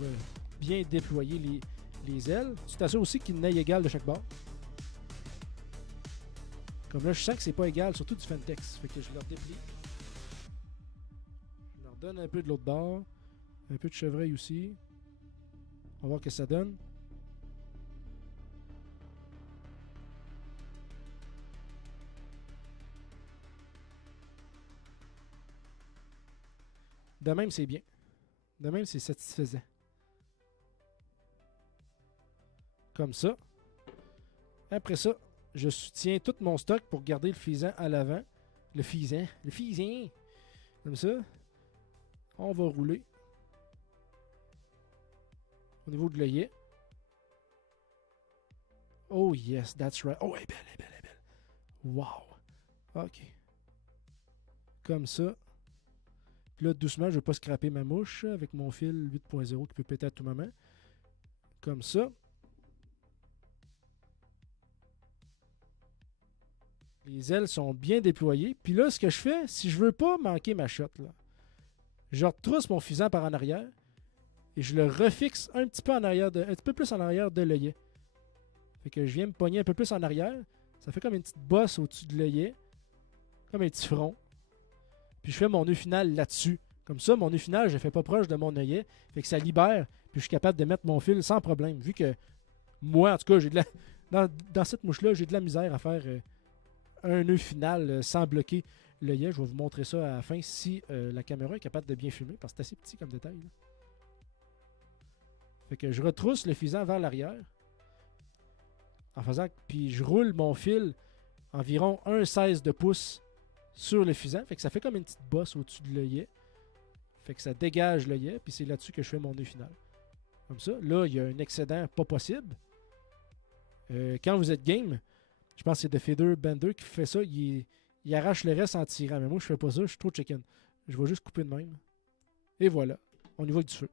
bien déployer les ailes. Tu t'assures aussi qu'il n'aille égal de chaque bord. Comme là, je sens que c'est pas égal, surtout du Fantex. Fait que je leur déplie. Je leur donne un peu de l'autre bord. Un peu de chevreuil aussi. On va voir ce que ça donne. De même, c'est bien. De même, c'est satisfaisant. Comme ça. Après ça, je soutiens tout mon stock pour garder le faisan à l'avant. Le faisan. Comme ça. On va rouler. Au niveau de l'œillet. Oh yes, that's right. Oh, elle est belle, elle est belle, elle est belle. Wow. OK. Comme ça. Puis là, doucement, je ne vais pas scraper ma mouche avec mon fil 8.0 qui peut péter à tout moment. Comme ça. Les ailes sont bien déployées. Puis là, ce que je fais, si je veux pas manquer ma shot, là, je retrousse mon fusain par en arrière et je le refixe un petit peu en arrière, un petit peu plus en arrière de l'œillet. Fait que je viens me pogner un peu plus en arrière. Ça fait comme une petite bosse au-dessus de l'œillet. Comme un petit front. Puis je fais mon nœud final là-dessus. Comme ça, mon nœud final, je le fais pas proche de mon œillet. Fait que ça libère. Puis je suis capable de mettre mon fil sans problème. Vu que moi, en tout cas, j'ai de la... dans cette mouche-là, j'ai de la misère à faire un nœud final sans bloquer l'œillet. Je vais vous montrer ça à la fin si la caméra est capable de bien filmer. Parce que c'est assez petit comme détail. Là. Fait que je retrousse le fusain vers l'arrière. En faisant... Puis je roule mon fil environ 1,16 de pouce sur le fusain. Fait que ça fait comme une petite bosse au-dessus de l'œillet. Fait que ça dégage l'œillet. Puis c'est là-dessus que je fais mon nœud final. Comme ça. Là, il y a un excédent pas possible. Quand vous êtes game, je pense que c'est The Feather Bender qui fait ça. Il arrache le reste en tirant. Mais moi, je fais pas ça. Je suis trop chicken. Je vais juste couper de même. Et voilà. On y va avec du feu.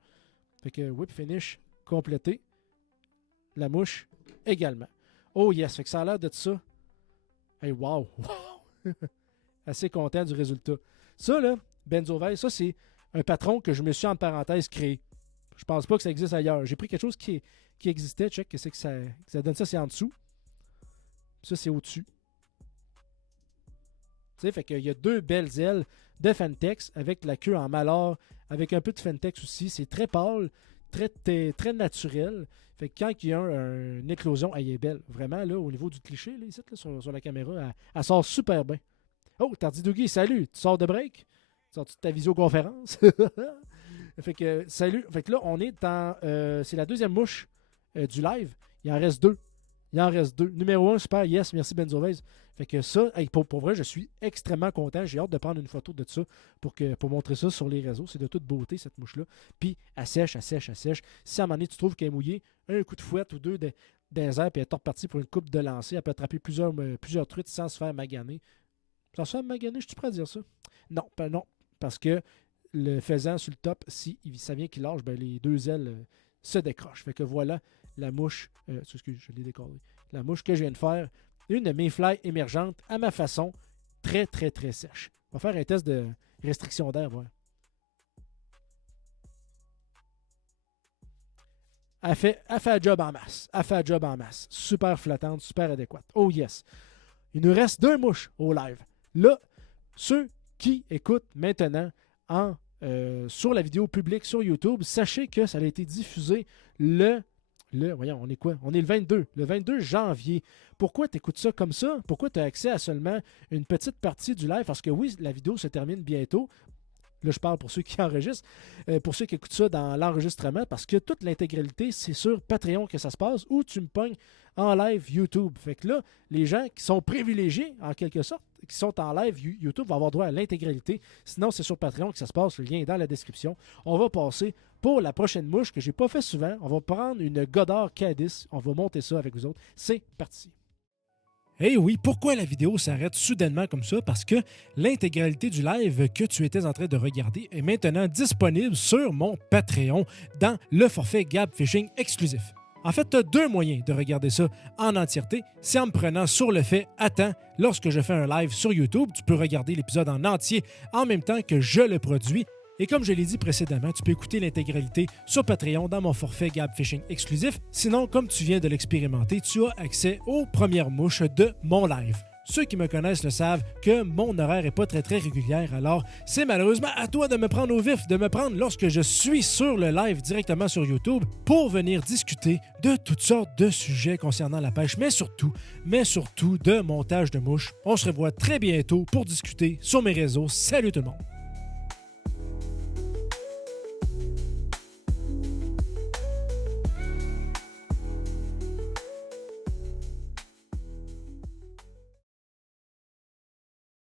Fait que whip finish complété. La mouche également. Oh yes. Fait que ça a l'air de ça. Hey, wow. Wow. Assez content du résultat. Ça, là, Benzoveil, ça, c'est un patron que je me suis, en parenthèse, créé. Je pense pas que ça existe ailleurs. J'ai pris quelque chose qui existait. Check, qu'est-ce que ça donne. Ça, c'est en dessous. Ça, c'est au-dessus. Tu sais, fait qu'il y a deux belles ailes de Fantex avec la queue en malheur, avec un peu de Fantex aussi. C'est très pâle, très naturel. Fait que quand il y a une éclosion, elle est belle. Vraiment, là, au niveau du cliché, là, ici, là, sur la caméra, elle sort super bien. Oh, Tardy Dougie, salut! Tu sors de break? Sors-tu de ta visioconférence? Fait que, salut. Fait que là, on est dans... c'est la deuxième mouche du live. Il en reste deux. Numéro 1, super, yes, merci Benzovez. Fait que ça, hey, pour vrai, je suis extrêmement content. J'ai hâte de prendre une photo de ça pour montrer ça sur les réseaux. C'est de toute beauté, cette mouche-là. Puis, elle sèche. Si à un moment donné, tu trouves qu'elle est mouillée, un coup de fouette ou deux des airs, puis elle est repartie pour une coupe de lancer. Elle peut attraper plusieurs truites sans se faire maganer. Sans se faire maganer, je suis prêt à dire ça? Non, non, parce que le faisan sur le top, si ça vient qu'il lâche, ben les deux ailes se décrochent. Fait que voilà la mouche, excusez, je l'ai décollé. La mouche que je viens de faire, une de mes fly émergentes à ma façon, très sèche. On va faire un test de restriction d'air, voir. Elle fait un job en masse. Super flottante, super adéquate. Oh yes. Il nous reste 2 mouches au live. Là, ceux qui écoutent maintenant sur la vidéo publique sur YouTube, sachez que ça a été diffusé voyons, on est quoi? On est le 22 janvier. Pourquoi tu écoutes ça comme ça? Pourquoi tu as accès à seulement une petite partie du live? Parce que oui, la vidéo se termine bientôt. Là, je parle pour ceux qui enregistrent, pour ceux qui écoutent ça dans l'enregistrement, parce que toute l'intégralité, c'est sur Patreon que ça se passe, ou tu me pognes en live YouTube. Fait que là, les gens qui sont privilégiés, en quelque sorte, qui sont en live YouTube, vont avoir droit à l'intégralité. Sinon, c'est sur Patreon que ça se passe. Le lien est dans la description. On va passer pour la prochaine mouche que j'ai pas fait souvent. On va prendre une Goddard K10. On va monter ça avec vous autres. C'est parti. Eh oui, pourquoi la vidéo s'arrête soudainement comme ça? Parce que l'intégralité du live que tu étais en train de regarder est maintenant disponible sur mon Patreon dans le forfait Gab Fishing exclusif. En fait, tu as 2 moyens de regarder ça en entièreté. C'est en me prenant sur le fait « Attends », lorsque je fais un live sur YouTube, tu peux regarder l'épisode en entier en même temps que je le produis. Et comme je l'ai dit précédemment, tu peux écouter l'intégralité sur Patreon dans mon forfait Gab Fishing exclusif. Sinon, comme tu viens de l'expérimenter, tu as accès aux premières mouches de mon live. Ceux qui me connaissent le savent que mon horaire n'est pas très régulière, alors c'est malheureusement à toi de me prendre au vif, de me prendre lorsque je suis sur le live directement sur YouTube pour venir discuter de toutes sortes de sujets concernant la pêche, mais surtout de montage de mouches. On se revoit très bientôt pour discuter sur mes réseaux. Salut tout le monde!